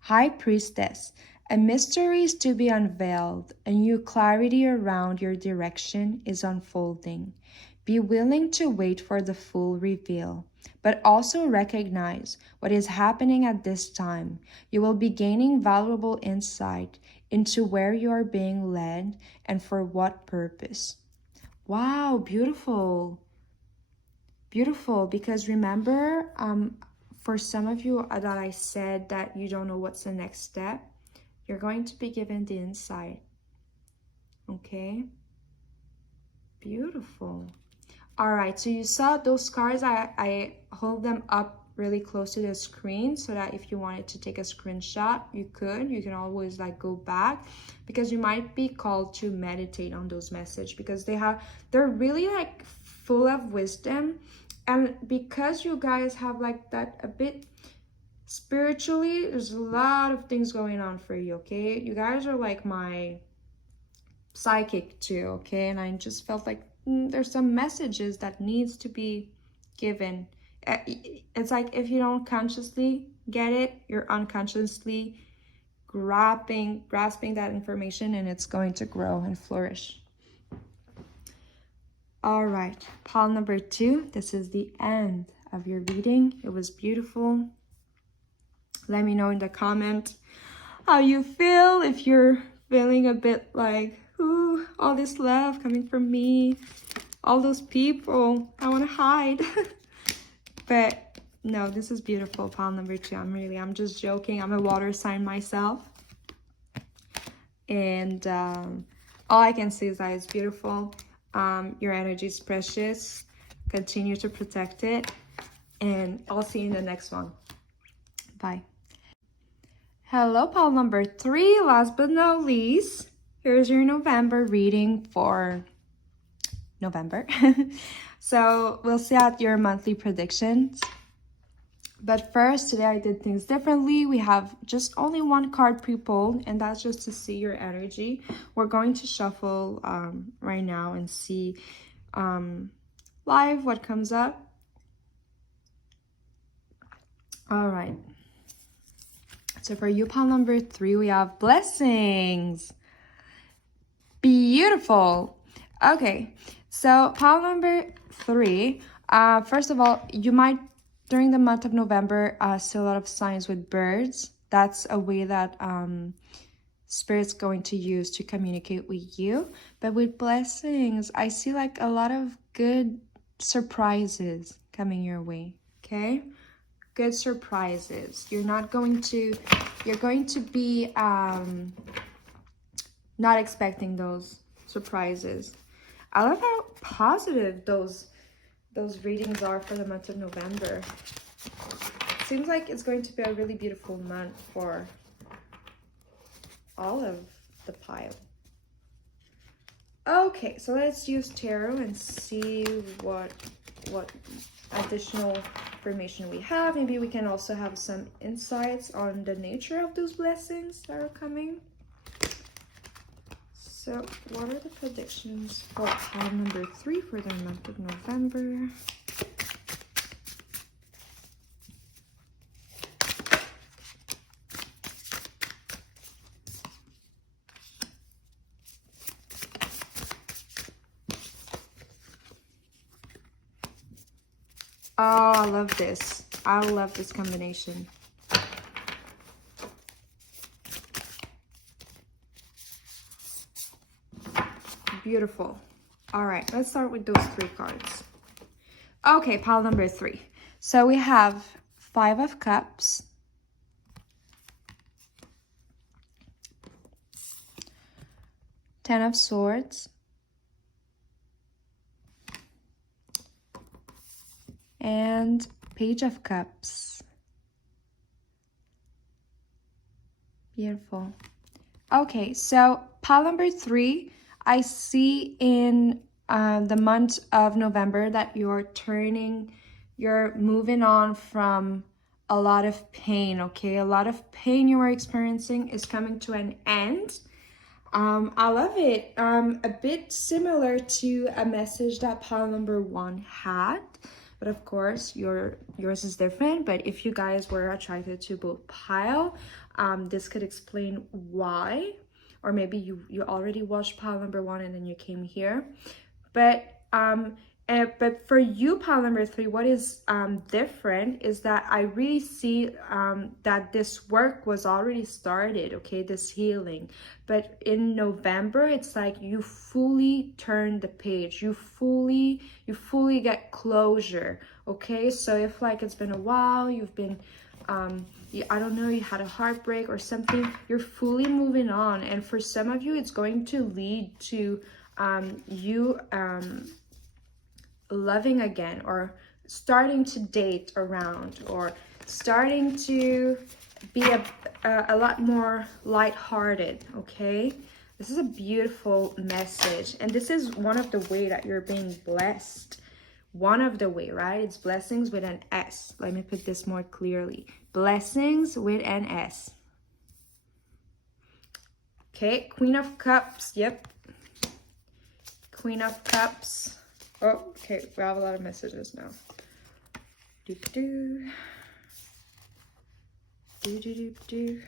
High Priestess, a mystery is to be unveiled. A new clarity around your direction is unfolding. Be willing to wait for the full reveal, but also recognize what is happening at this time. You will be gaining valuable insight into where you are being led and for what purpose. Wow, beautiful. Beautiful, because remember, for some of you that I said that you don't know what's the next step, you're going to be given the insight. Okay? Beautiful. All right, so you saw those cards. I hold them up really close to the screen so that if you wanted to take a screenshot, you could. You can always like go back, because you might be called to meditate on those messages, because they're really like full of wisdom. And because you guys have like that a bit spiritually, there's a lot of things going on for you, okay? You guys are like my psychic too, okay? And I just felt like there's some messages that needs to be given. It's like if you don't consciously get it, you're unconsciously grasping that information, and it's going to grow and flourish. All right, pile number 2. This is the end of your reading. It was beautiful. Let me know in the comment how you feel, if you're feeling a bit like, ooh, all this love coming from me, all those people, I want to hide. But no, this is beautiful, pile number 2. I'm just joking. I'm a water sign myself. And all I can say is that it's beautiful. Your energy is precious. Continue to protect it. And I'll see you in the next one. Bye. Hello, pile number 3. Last but not least, here's your November reading for November. So we'll see out your monthly predictions. But first, today I did things differently. We have just only one card pre-pulled, and that's just to see your energy. We're going to shuffle right now and see live what comes up. All right. So for you, pile number 3, we have blessings. Beautiful. Okay, so pile number 3, first of all, you might, during the month of November, see a lot of signs with birds. That's a way that Spirit's going to use to communicate with you. But with blessings, I see like a lot of good surprises coming your way, okay? Good surprises. You're going to be not expecting those surprises. I love how positive those readings are for the month of November. Seems like it's going to be a really beautiful month for all of the pile. Okay, so let's use tarot and see what additional information we have. Maybe we can also have some insights on the nature of those blessings that are coming. So what are the predictions for pile number 3 for the month of November? Oh, I love this. I love this combination. Beautiful. All right, let's start with those 3 cards. Okay, pile number 3. So we have 5 of Cups, Ten of Swords, and Page of Cups. Beautiful. Okay, so pile number 3, I see in the month of November that you're moving on from a lot of pain, okay? A lot of pain you are experiencing is coming to an end. I love it. A bit similar to a message that pile number 1 had. But of course, yours is different. But if you guys were attracted to both pile, this could explain why. Or maybe you already watched pile number 1 and then you came here. But for you, pile number 3, what is different is that I really see that this work was already started, okay, this healing. But in November, it's like you fully turn the page. You fully get closure, okay? So if like it's been a while, you've been I don't know, you had a heartbreak or something, you're fully moving on. And for some of you, it's going to lead to you loving again, or starting to date around, or starting to be a lot more lighthearted, okay? This is a beautiful message, and this is one of the way that you're being blessed. One of the way, right? It's blessings with an S. Let me put this more clearly. Blessings with an S. Okay, Queen of Cups. Yep. Queen of Cups. Oh, okay, we have a lot of messages now. Do do do do do do.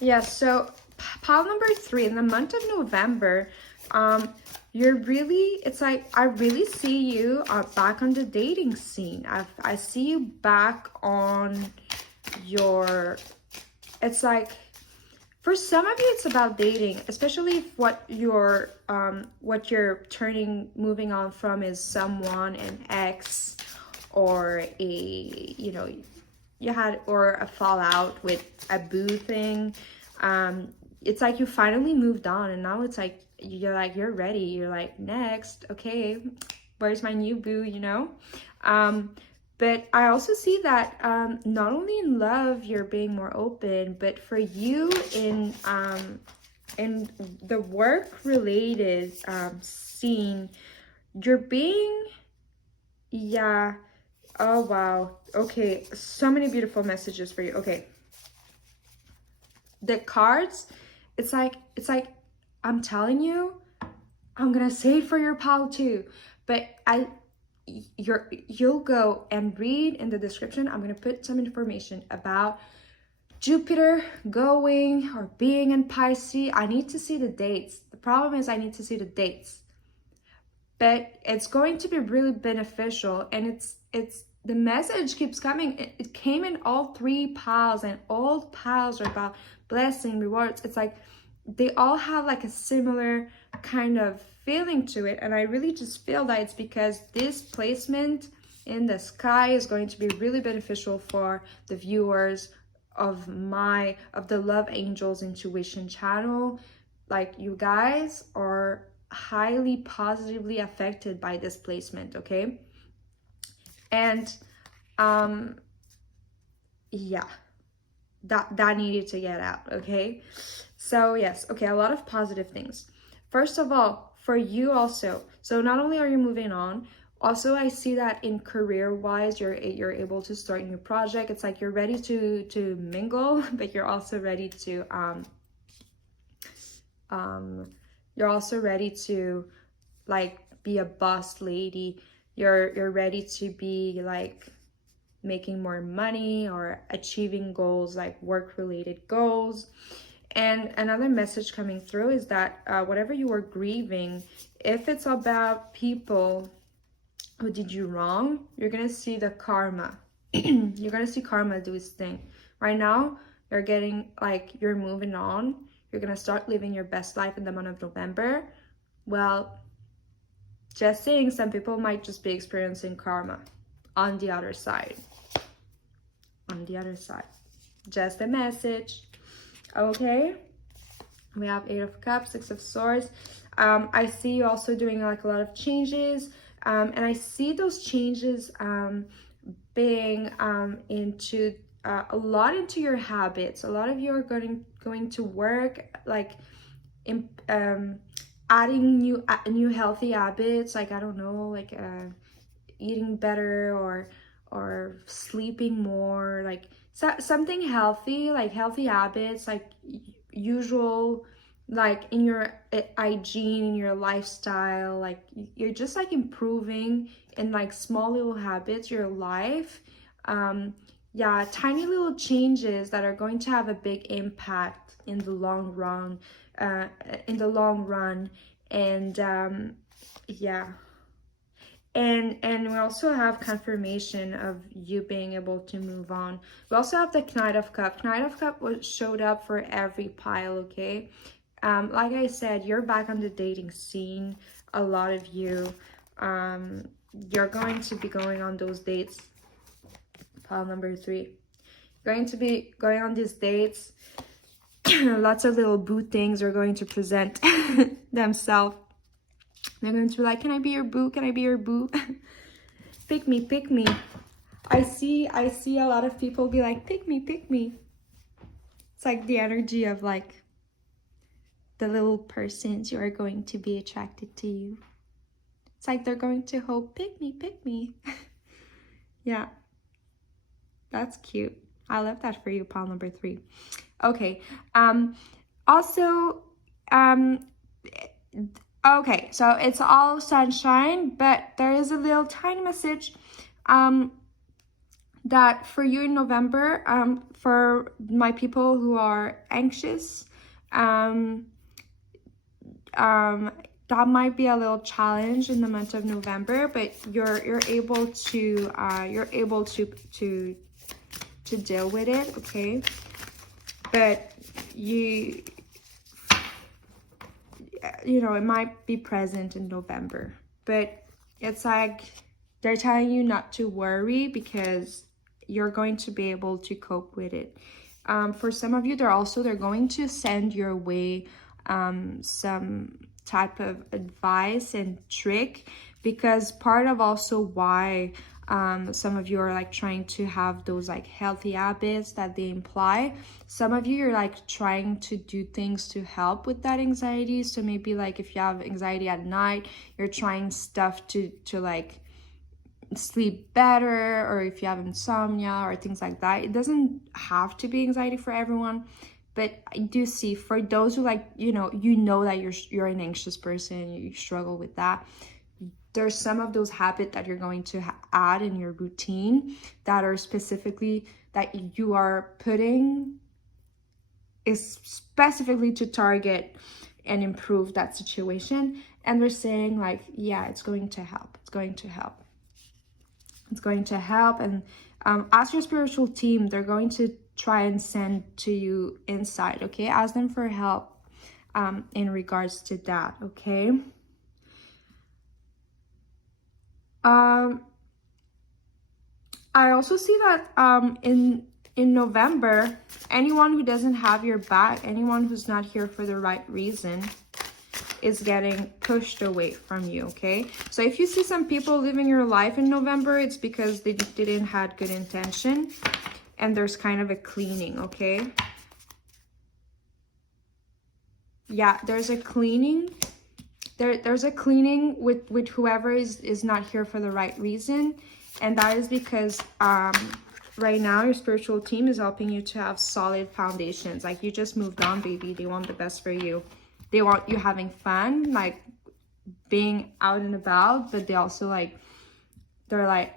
Yeah, so pile number 3, in the month of November, you're really, it's like, I really see you back on the dating scene. I see you back on your, it's like, for some of you, it's about dating, especially if what you're moving on from is someone, an ex, or a, you know, you had, or a fallout with a boo thing. It's like you finally moved on, and now it's like, you're ready. You're like, next, okay, where's my new boo, you know? But I also see that not only in love you're being more open, but for you in the work related scene, you're being, yeah, oh wow, okay, so many beautiful messages for you. Okay, the cards, it's like I'm telling you, I'm gonna say it for your pal too, but you'll go and read in the description. I'm gonna put some information about Jupiter going or being in Pisces. I need to see the dates. The problem is I need to see the dates, but it's going to be really beneficial, and it's the message keeps coming. It came in all 3 piles, and all piles are about blessing, rewards. It's like they all have like a similar kind of feeling to it, and I really just feel that it's because this placement in the sky is going to be really beneficial for the viewers of the Love Angels Intuition channel. Like, you guys are highly positively affected by this placement, okay? And yeah, that needed to get out, okay? So yes, okay, a lot of positive things. First of all, for you also, so not only are you moving on, also I see that in career wise you're able to start a new project. It's like you're ready to mingle, but you're also ready to you're also ready to like be a boss lady. You're ready to be like making more money or achieving goals, like work related goals. And another message coming through is that whatever you are grieving, if it's about people who did you wrong, you're gonna see the karma. You're gonna see karma do its thing. Right now, you're getting like, you're moving on. You're gonna start living your best life in the month of November. Well, just saying, some people might just be experiencing karma on the other side. On the other side. Just a message. Okay, we have 8 of Cups, 6 of Swords. I see you also doing like a lot of changes, and I see those changes being into a lot into your habits. A lot of you are going to work like in adding new healthy habits, like I don't know, like eating better or sleeping more, like something healthy, like healthy habits, like usual, like in your hygiene, in your lifestyle, like you're just like improving in like small little habits, your life. Yeah, tiny little changes that are going to have a big impact in the long run, and yeah. And we also have confirmation of you being able to move on. We also have the Knight of Cups. Knight of Cups showed up for every pile, okay? Like I said, you're back on the dating scene. A lot of you, you're going to be going on those dates. Pile number 3. Going to be going on these dates. Lots of little boo things are going to present themselves. They're going to be like, can I be your boo? Can I be your boo? Pick me, pick me. I see a lot of people be like, pick me, pick me. It's like the energy of like the little persons who are going to be attracted to you. It's like they're going to hope, pick me, pick me. Yeah, that's cute. I love that for you, pile number 3. Okay, Also, okay, so it's all sunshine, but there is a little tiny message that for you in November, for my people who are anxious, that might be a little challenge in the month of November, but you're able to deal with it, okay? But you know, it might be present in November, but it's like they're telling you not to worry because you're going to be able to cope with it. For some of you, they're going to send your way some type of advice and trick, because part of also why some of you are like trying to have those like healthy habits that they imply. Some of you are like trying to do things to help with that anxiety. So maybe like if you have anxiety at night, you're trying stuff to like sleep better, or if you have insomnia or things like that. It doesn't have to be anxiety for everyone, but I do see for those who like, you know that you're an anxious person, you struggle with that. There's some of those habits that you're going to add in your routine that are specifically that you are putting is specifically to target and improve that situation. And they're saying like, yeah, it's going to help. It's going to help. It's going to help. And ask your spiritual team. They're going to try and send to you insight, okay? Ask them for help in regards to that, okay? I also see that in November, anyone who doesn't have your back, anyone who's not here for the right reason, is getting pushed away from you, okay? So if you see some people living your life in November, it's because they didn't have good intention, and there's kind of a cleaning, okay? Yeah, there's a cleaning. There's a cleaning with whoever is not here for the right reason, and that is because right now your spiritual team is helping you to have solid foundations. Like, you just moved on, baby. They want the best for you. They want you having fun, like being out and about, but they also like, they're like,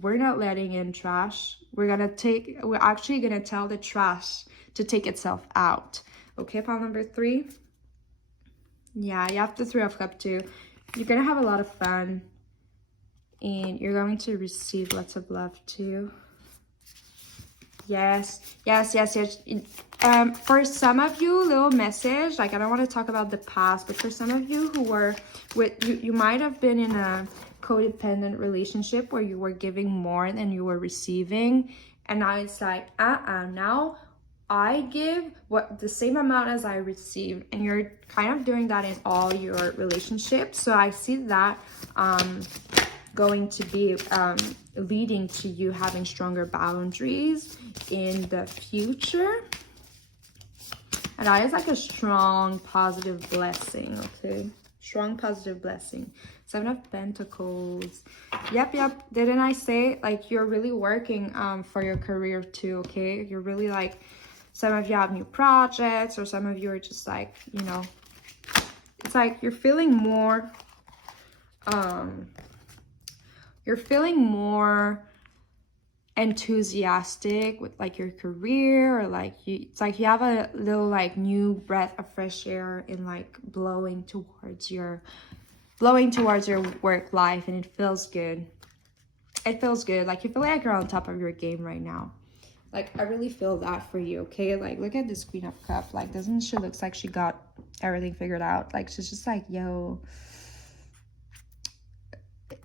we're not letting in trash. We're actually gonna tell the trash to take itself out. Okay, pile number 3. Yeah, you have the 3 of Cups too. You're gonna have a lot of fun, and you're going to receive lots of love too. Yes. For some of you, little message, like, I don't want to talk about the past, but for some of you who were with you might have been in a codependent relationship where you were giving more than you were receiving, and now it's like, now I give the same amount as I receive, and you're kind of doing that in all your relationships. So I see that going to be leading to you having stronger boundaries in the future, and that is like a strong positive blessing, okay? Strong positive blessing. 7 of Pentacles. Yep. Didn't I say, like, you're really working for your career too, okay? You're really like, some of you have new projects, or some of you are just like, you know, it's like you're feeling more enthusiastic with like your career, or like it's like you have a little like new breath of fresh air in like blowing towards your work life, and it feels good. It feels good. Like, you feel like you're on top of your game right now. Like, I really feel that for you, okay? Like, look at this Queen of Cups. Like, doesn't she looks like she got everything figured out? Like, she's just like, yo,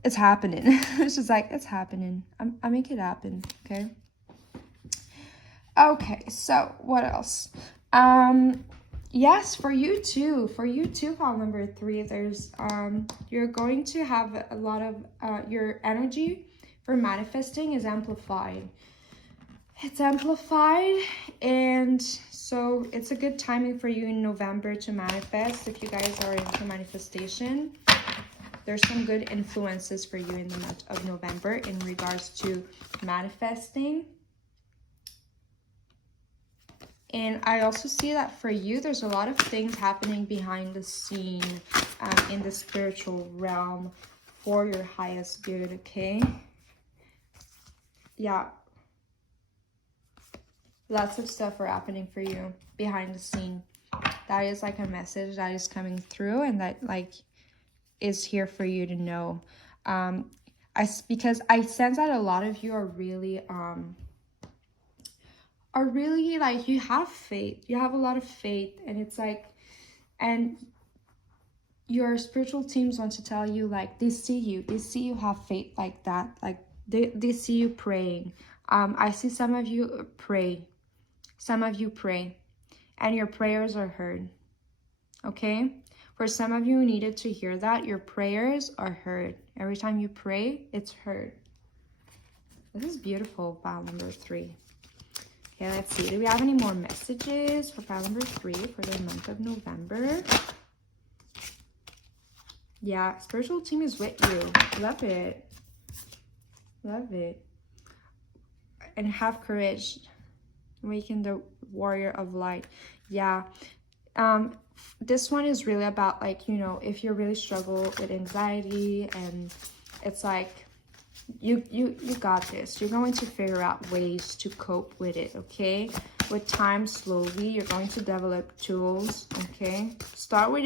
it's happening. It's just like, it's happening. I make it happen, okay? Okay, so what else? Yes, for you too, pile number 3, there's you're going to have a lot of your energy for manifesting is amplified. It's amplified, and so it's a good timing for you in November to manifest. If you guys are into manifestation, there's some good influences for you in the month of November in regards to manifesting. And I also see that for you, there's a lot of things happening behind the scene in the spiritual realm for your highest good, okay? Yeah. Lots of stuff are happening for you behind the scene. That is like a message that is coming through and that like is here for you to know. Because I sense that a lot of you are really like, you have faith. You have a lot of faith, and it's like, and your spiritual teams want to tell you, like, they see you have faith like that, like they see you praying. I see some of you pray, and your prayers are heard, okay? For some of you who needed to hear that, your prayers are heard. Every time you pray, it's heard. This is beautiful, pile number 3. Okay, let's see. Do we have any more messages for pile number 3 for the month of November? Yeah, spiritual team is with you. Love it. Love it. And have courage. Awaken the warrior of light. Yeah. This one is really about, like, you know, if you really struggle with anxiety, and it's like, you got this. You're going to figure out ways to cope with it, okay? With time, slowly, you're going to develop tools, okay? Start by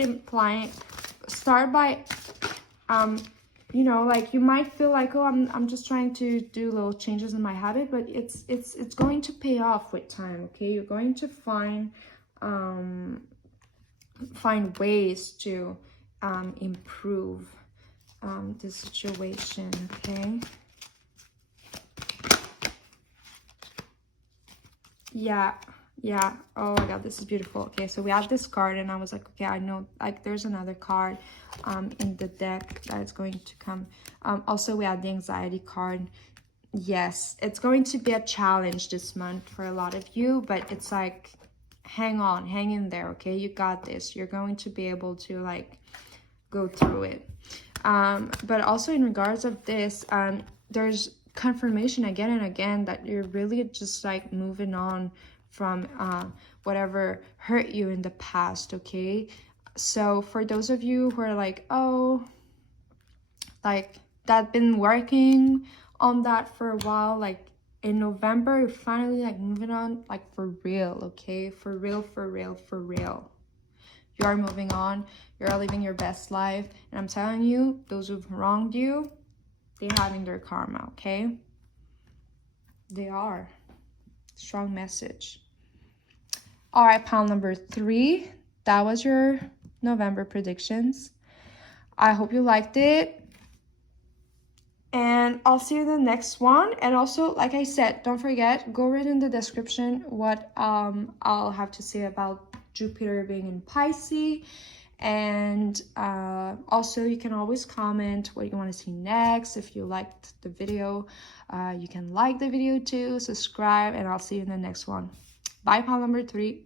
you know, like, you might feel like, oh, I'm just trying to do little changes in my habit, but it's going to pay off with time, okay? You're going to find ways to improve the situation, okay? Yeah. Oh my god, this is beautiful. Okay, so we have this card, and I was like, okay, I know, like, there's another card in the deck that is going to come. Also, we have the anxiety card. Yes, it's going to be a challenge this month for a lot of you, but it's like, hang in there, okay? You got this. You're going to be able to, like, go through it. But also in regards of this, there's confirmation again and again that you're really just, like, moving on from whatever hurt you in the past, okay? So for those of you who are like, oh, like, that been working on that for a while, like, in November, you're finally, like, moving on, like, for real, okay? For real. You are moving on. You're living your best life. And I'm telling you, those who've wronged you, they're having their karma, okay? They are. Strong message. All right, pile number 3. That was your November predictions. I hope you liked it. And I'll see you in the next one. And also, like I said, don't forget, go read in the description what I'll have to say about Jupiter being in Pisces. And also, you can always comment what you want to see next. If you liked the video, you can like the video too, subscribe, and I'll see you in the next one. Bye, pile number 3.